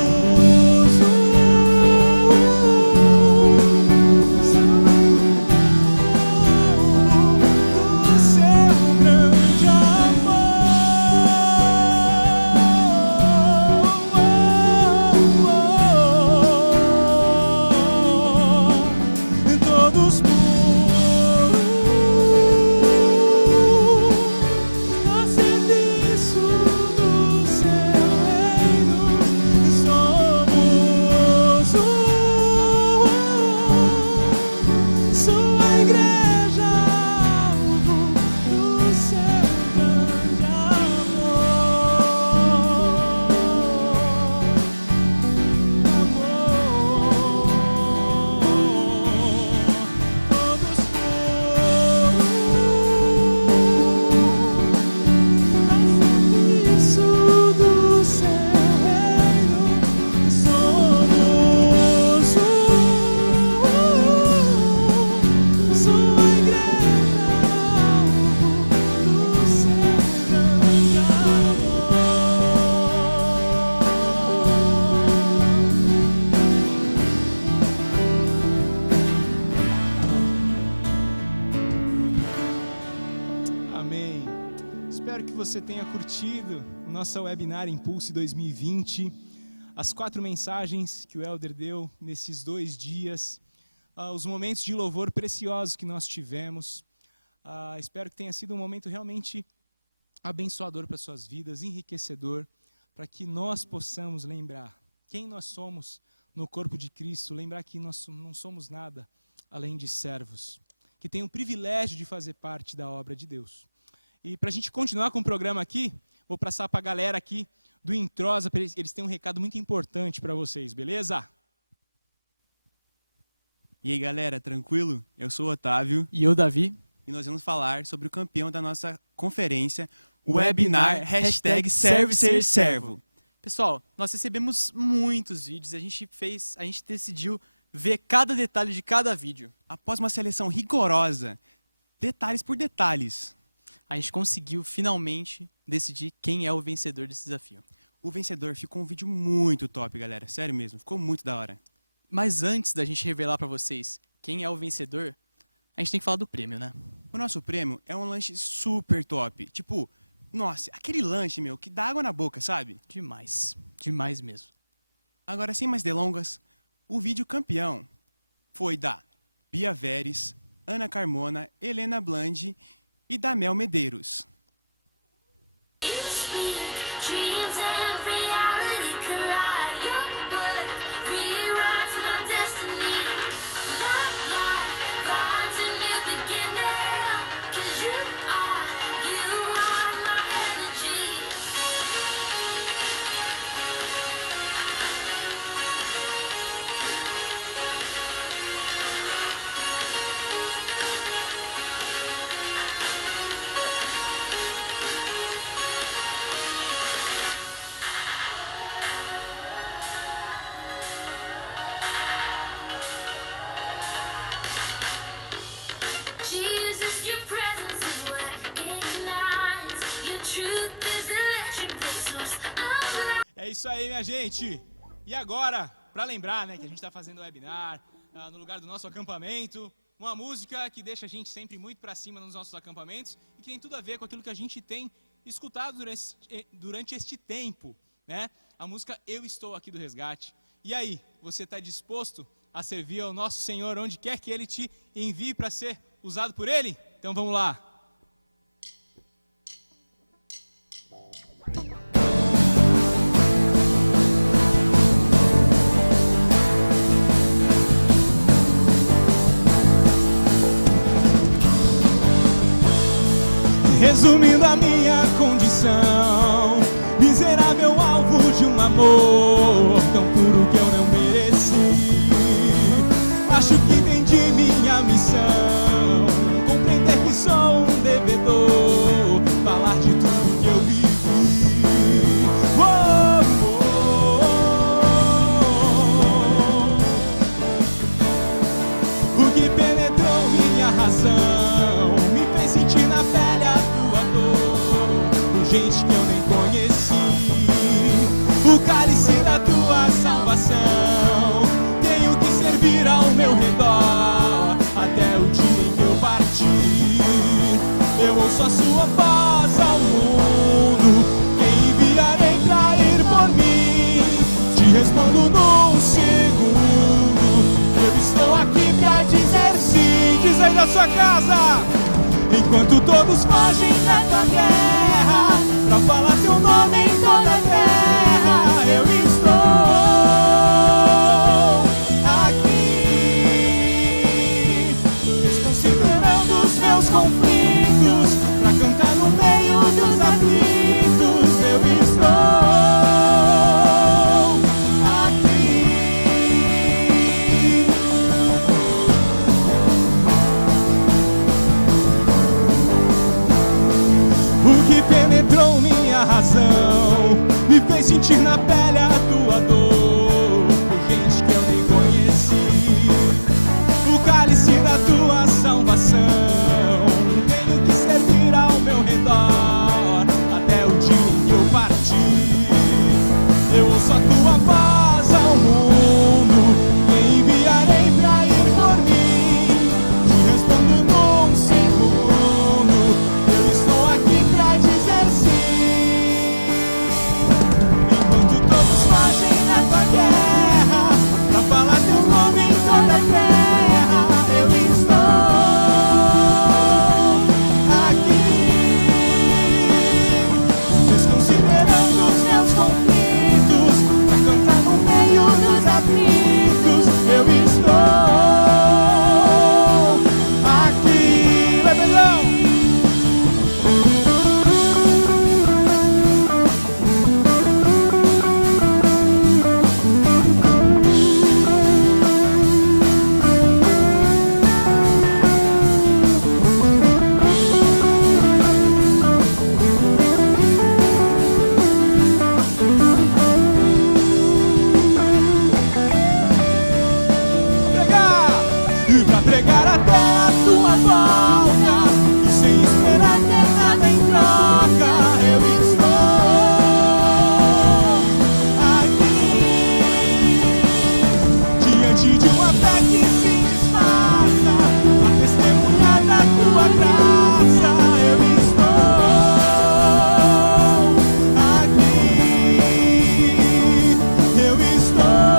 do seu grande amor. Todos puros, a serviço do seu reino. Somos sua igreja, alvo do seu grande todos a serviço do seu reino. Somos sua igreja, alvo do seu grande amor. Amém. Espero que você tenha curtido o nosso webinar Impulse 2020, as 4 mensagens que o Elder deu nesses 2 dias, os momentos de louvor preciosos que nós tivemos. Espero que tenha sido um momento realmente abençoador para suas vidas, enriquecedor, para que nós possamos lembrar quem nós somos no corpo de Cristo, lembrar que nós não somos nada além de servos, que tem o privilégio de fazer parte da obra de Deus. E para a gente continuar com o programa aqui, vou passar para a galera aqui do Introsa, eles têm um recado muito importante para vocês, beleza? E aí galera, tranquilo? Eu sou o Otávio E eu, Davi, e nós vamos falar sobre o campeão da nossa conferência, o webinar #ServeSerServo. pessoal, nós recebemos muitos vídeos, a gente decidiu ver cada detalhe de cada vídeo. Após uma seleção rigorosa, detalhes por detalhes, A gente conseguiu finalmente decidir quem é o vencedor desse desafio. o vencedor ficou um vídeo muito top, galera. Sério mesmo, ficou muito da hora. Mas antes da gente revelar pra vocês quem é o vencedor, a gente tem que falar do prêmio, né? O nosso prêmio é um lanche super top. Tipo, nossa, aquele lanche, meu, que dá água na boca, sabe? Demais. Demais mesmo. Agora, sem mais delongas, o vídeo campeão foi da Bia Veres, Ana Carmona, Helena Blandi e da Mel Medeiros. Dreams and reality collide. Your blood rewrites my destiny. That light finds a new beginning. 'Cause you are my energy. Jesus, your presence is what ignites. Your truth is electric, the source of life. É isso aí, minha gente. E agora, para lembrar, né, que a gente está fazendo o webinar no lugar do nosso acampamento, uma música que deixa a gente sempre muito para cima nos nossos acampamentos e que tem tudo a ver com aquilo que a gente tem escutado durante este tempo, né? A música Eu Estou Aqui do Resgate. E aí, você está disposto a servir ao nosso Senhor onde quer que Ele te envie para ser usado por Ele? Então vamos lá. Resumindo a minha condição, miserável alvo de um amor tão puro que eu não mereci. Acho que entendi minha missão, compreender que sou um devedor, falar de tudo que eu vivi. O que penetrou minha razão me fez sentir na pele a tua dor, por gente que eu nem conheci. O cálice da tua salvação tenho que servir ao meu redor até o dia em que eu partir. Eu ouço a sua voz ao mundo, quem enviarei pra ir por mim? Te respondo num segundo, eu estou aqui pra dizer sim. Diz aí da sua casa. Enquanto todos fogem da tua guerra, pra falar teu nome em toda a terra, eu estou aqui, desconsiderando os meus conflitos, pra cantar no meio dos aflitos, eu estou penetrou minha razão, me fez sentir na pele a tua dor, por gente que eu nem conheci. O cálice da tua salvação tenho que servir ao meu redor até o dia em que eu partir. Eu ouço a tua voz ao mundo, quem enviarei pra ir por mim? Te respondo num segundo, eu estou aqui pra dizer sim. Enquanto todos fogem da tua guerra, pra falar teu nome em toda a terra, eu estou aqui, desconsiderando os meus conflitos, pra cantar no meio dos aflitos, eu estou aqui. Vai, Pedrão! E pra pregar até a tua volta, e sem esperar ter nada em troca, eu estou aqui, diante de uma fé que se disfarça, a testemunhar da tua graça, eu estou aqui, eu estou aqui.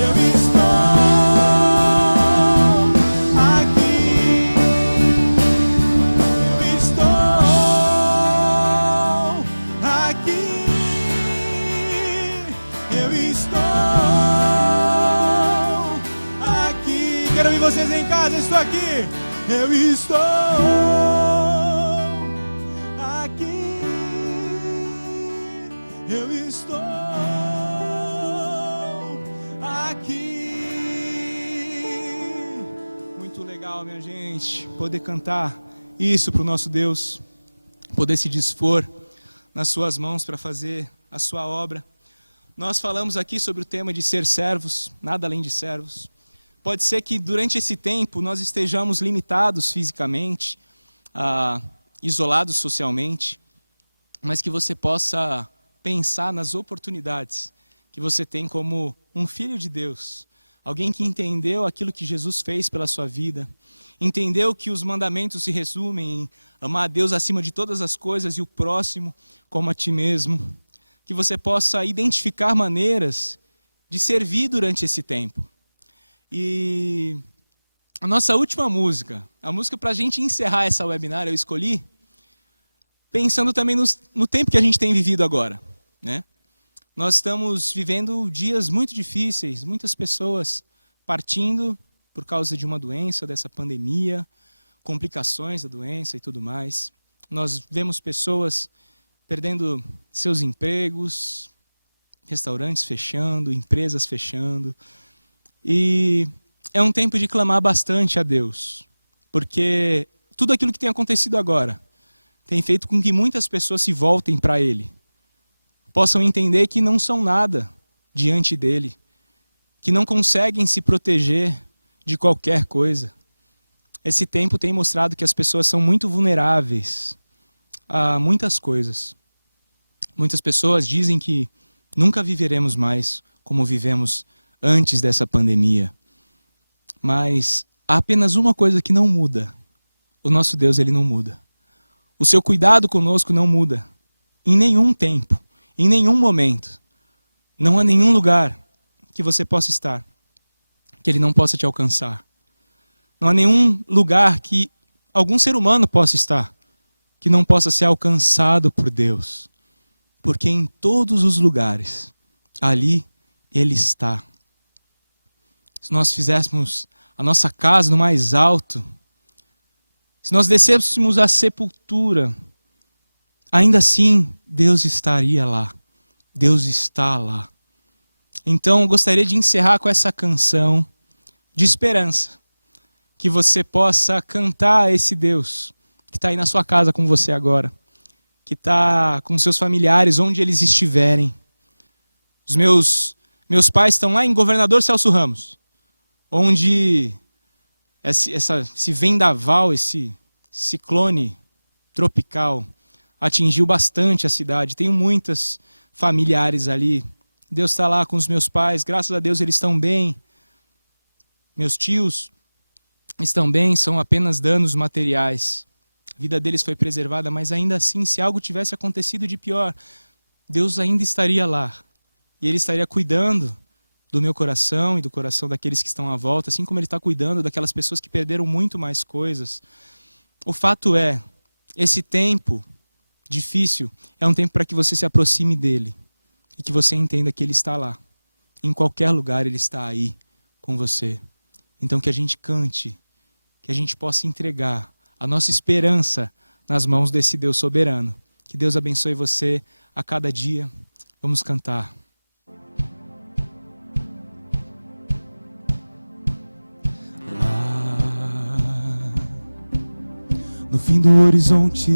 Eu estou aqui, eu estou aqui. Quero ver vocês em casa, eu estou aqui. Eu estou aqui, eu estou aqui. Muito legal, minha gente, poder cantar isso para o nosso Deus, poder se dispor nas suas mãos para fazer a sua obra. Nós falamos aqui sobre o tema de ser servos, nada além de servos. Pode ser que durante esse tempo nós estejamos limitados fisicamente, isolados socialmente, mas que você possa pensar nas oportunidades que você tem como um filho de Deus, alguém que entendeu aquilo que Jesus fez pela sua vida, entendeu que os mandamentos se resumem em amar a Deus acima de todas as coisas e o próximo como a ti mesmo, que você possa identificar maneiras de servir durante esse tempo. E a nossa última música, a música para a gente encerrar essa webinar, eu escolhi pensando também no tempo que a gente tem vivido agora, né? Nós estamos vivendo dias muito difíceis, muitas pessoas partindo por causa de uma doença, dessa pandemia, complicações da doença e tudo mais. Nós vemos pessoas perdendo seus empregos, restaurantes fechando, empresas fechando. E é um tempo de clamar bastante a Deus, porque tudo aquilo que tem acontecido agora tem feito com que muitas pessoas se voltem para Ele, possam entender que não são nada diante dEle, que não conseguem se proteger de qualquer coisa. Esse tempo tem mostrado que as pessoas são muito vulneráveis a muitas coisas. Muitas pessoas dizem que nunca viveremos mais como vivemos antes dessa pandemia. Mas há apenas uma coisa que não muda. O nosso Deus, Ele não muda. O seu cuidado conosco não muda. Em nenhum tempo, em nenhum momento. Não há nenhum lugar que você possa estar que Ele não possa te alcançar. Não há nenhum lugar que algum ser humano possa estar que não possa ser alcançado por Deus. Porque em todos os lugares, ali Ele está. Se nós fizéssemos a nossa casa no mais alto, se nós descêssemos à sepultura, ainda assim Deus estaria lá. Deus está lá. Então eu gostaria de encerrar com essa canção de esperança. Que você possa cantar a esse Deus que está aí na sua casa com você agora. Que está com seus familiares, onde eles estiverem. Os meus pais estão lá em Governador Celso Ramos, onde esse vendaval, esse ciclone tropical atingiu bastante a cidade. Tenho muitas familiares ali. Deus está lá com os meus pais, graças a Deus eles estão bem. Meus tios estão bem, são apenas danos materiais. A vida deles foi preservada, mas ainda assim, se algo tivesse acontecido de pior, Deus ainda estaria lá. E Ele estaria cuidando do meu coração e do coração daqueles que estão à volta, assim como Ele está cuidando daquelas pessoas que perderam muito mais coisas. O fato é, esse tempo difícil é um tempo para que você se aproxime dEle e que você entenda que Ele está lá. Em qualquer lugar Ele está aí com você. Então que a gente cante, que a gente possa entregar a nossa esperança nas mãos desse Deus soberano. Que Deus abençoe você a cada dia. Vamos cantar. Lá no fim do horizonte,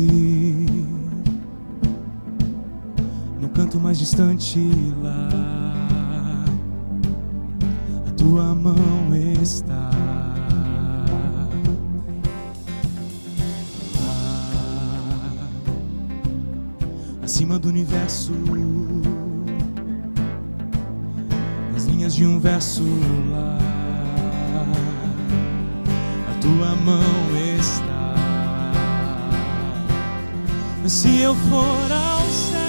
no canto mais distante lá, a tua mão está. Acima do universo, nas linhas de um verso lá, a tua mão está. Se eu for ao céu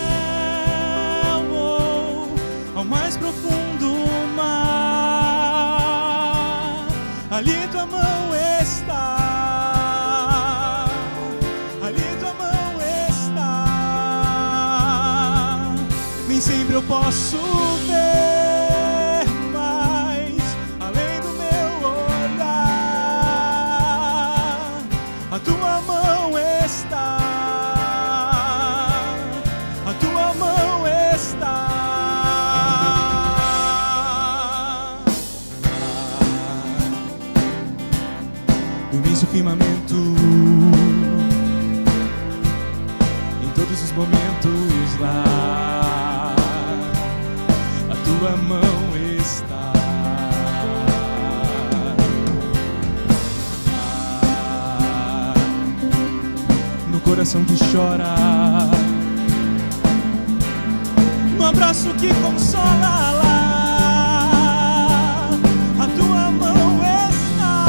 ou ao mais profundo mar, ali tua mão está. Sempre eu posso ver mais além do meu olhar. A tua mão está. A tua mão está. No imenso firmamento, em todos os momentos lá, tua mão está. No coração que chora, no abraço que consola lá, a tua mão está.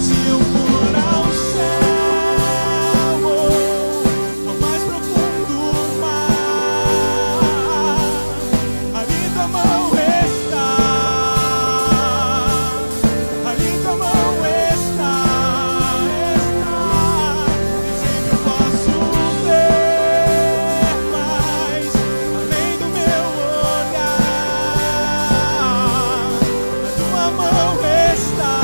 Se eu for ao céu, ao mais profundo mar, ali tua mão está, ali tua mão está, sempre eu posso ver mais além do meu olhar. A tua mão está,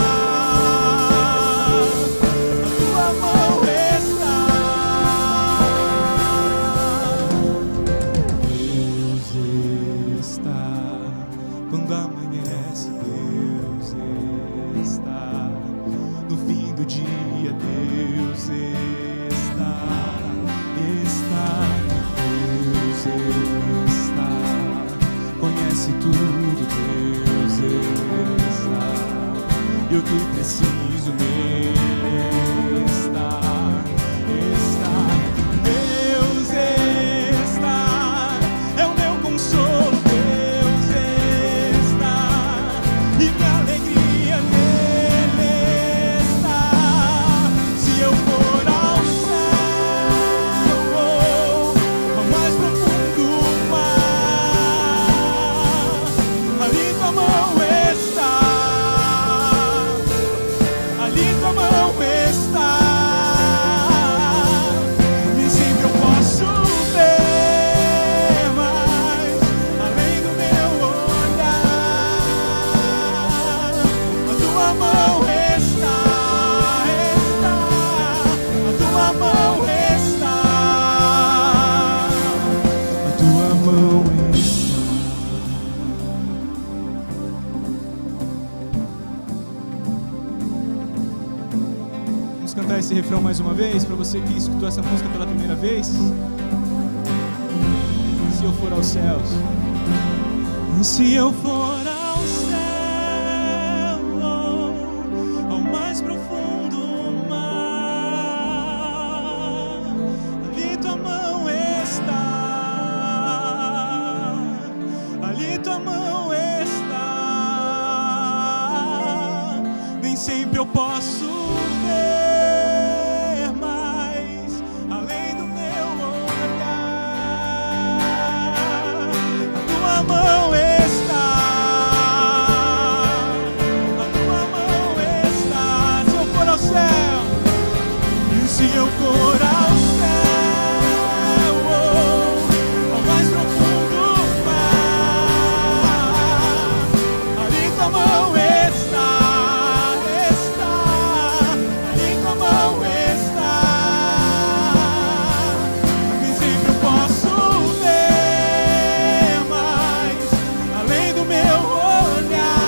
a tua mão está. Deus está quando amanhece, Deus está no fim do dia, Deus está, Deus está, conhece tudo, Deus está, e o que preciso nele está, Deus está, é o meu consolo, Deus está, e minha alegria nele está. Se eu for ao céu, ao mais profundo mar, ali tua mão está, ali tua mão está. Nem sempre eu posso ver mais além do meu olhar. A tua mão está, a tua mão está, a tua mão está. Vamos cantar esse refrão mais uma vez, para você que escutou essa música pela primeira vez. Se eu for aos céus, se eu for ao céu, ao mais profundo mar, ali tua mão está, ali tua mão está. Nem sempre eu posso ver mais além do meu olhar. A tua mão está, a tua mão está. Se eu for ao céu, se eu for ao céu, ao mais profundo mar, ali tua mão está, ali tua mão está. Nem sempre eu posso ver mais além do meu olhar.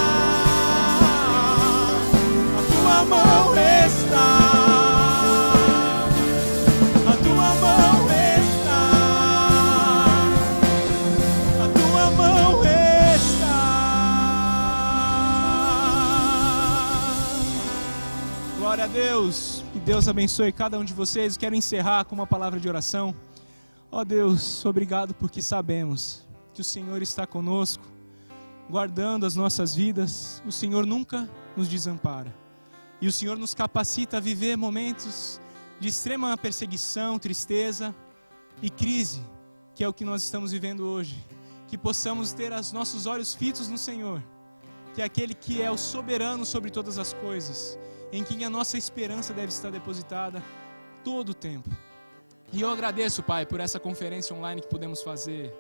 A tua mão está, a tua mão está, a tua mão está. Glória a Deus, que Deus abençoe cada um de vocês. Quero encerrar com uma palavra de oração. Ó Deus, obrigado porque sabemos que o Senhor está conosco, guardando as nossas vidas. O Senhor nunca nos desampara. E o Senhor nos capacita a viver momentos de extrema perseguição, tristeza e crise, que é o que nós estamos vivendo hoje. Que possamos ter os nossos olhos fitos no Senhor, que é aquele que é o soberano sobre todas as coisas, em quem a nossa esperança deve estar depositada todo o tempo. E eu agradeço, Pai, por essa conferência online que pudemos fazer,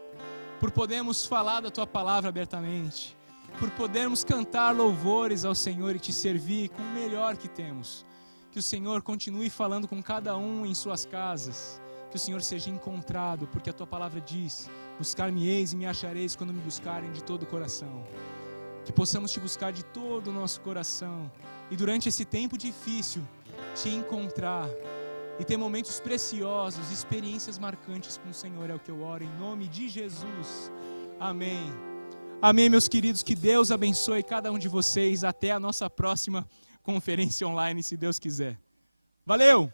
por podermos falar da Tua palavra abertamente, por podermos cantar louvores ao Senhor e Te servir com o melhor que temos. Que o Senhor continue falando com cada um em suas casas, que o Senhor seja encontrado, porque a Tua palavra diz: buscar-me-eis e me achareis quando me buscarem de todo o coração. Que possamos Te buscar de todo o nosso coração e durante esse tempo difícil Te encontrar e ter momentos preciosos, experiências marcantes com o Senhor. É o que eu oro em nome de Jesus. Amém. Amém, meus queridos. Que Deus abençoe cada um de vocês. Até a nossa próxima conferência online, se Deus quiser. Valeu!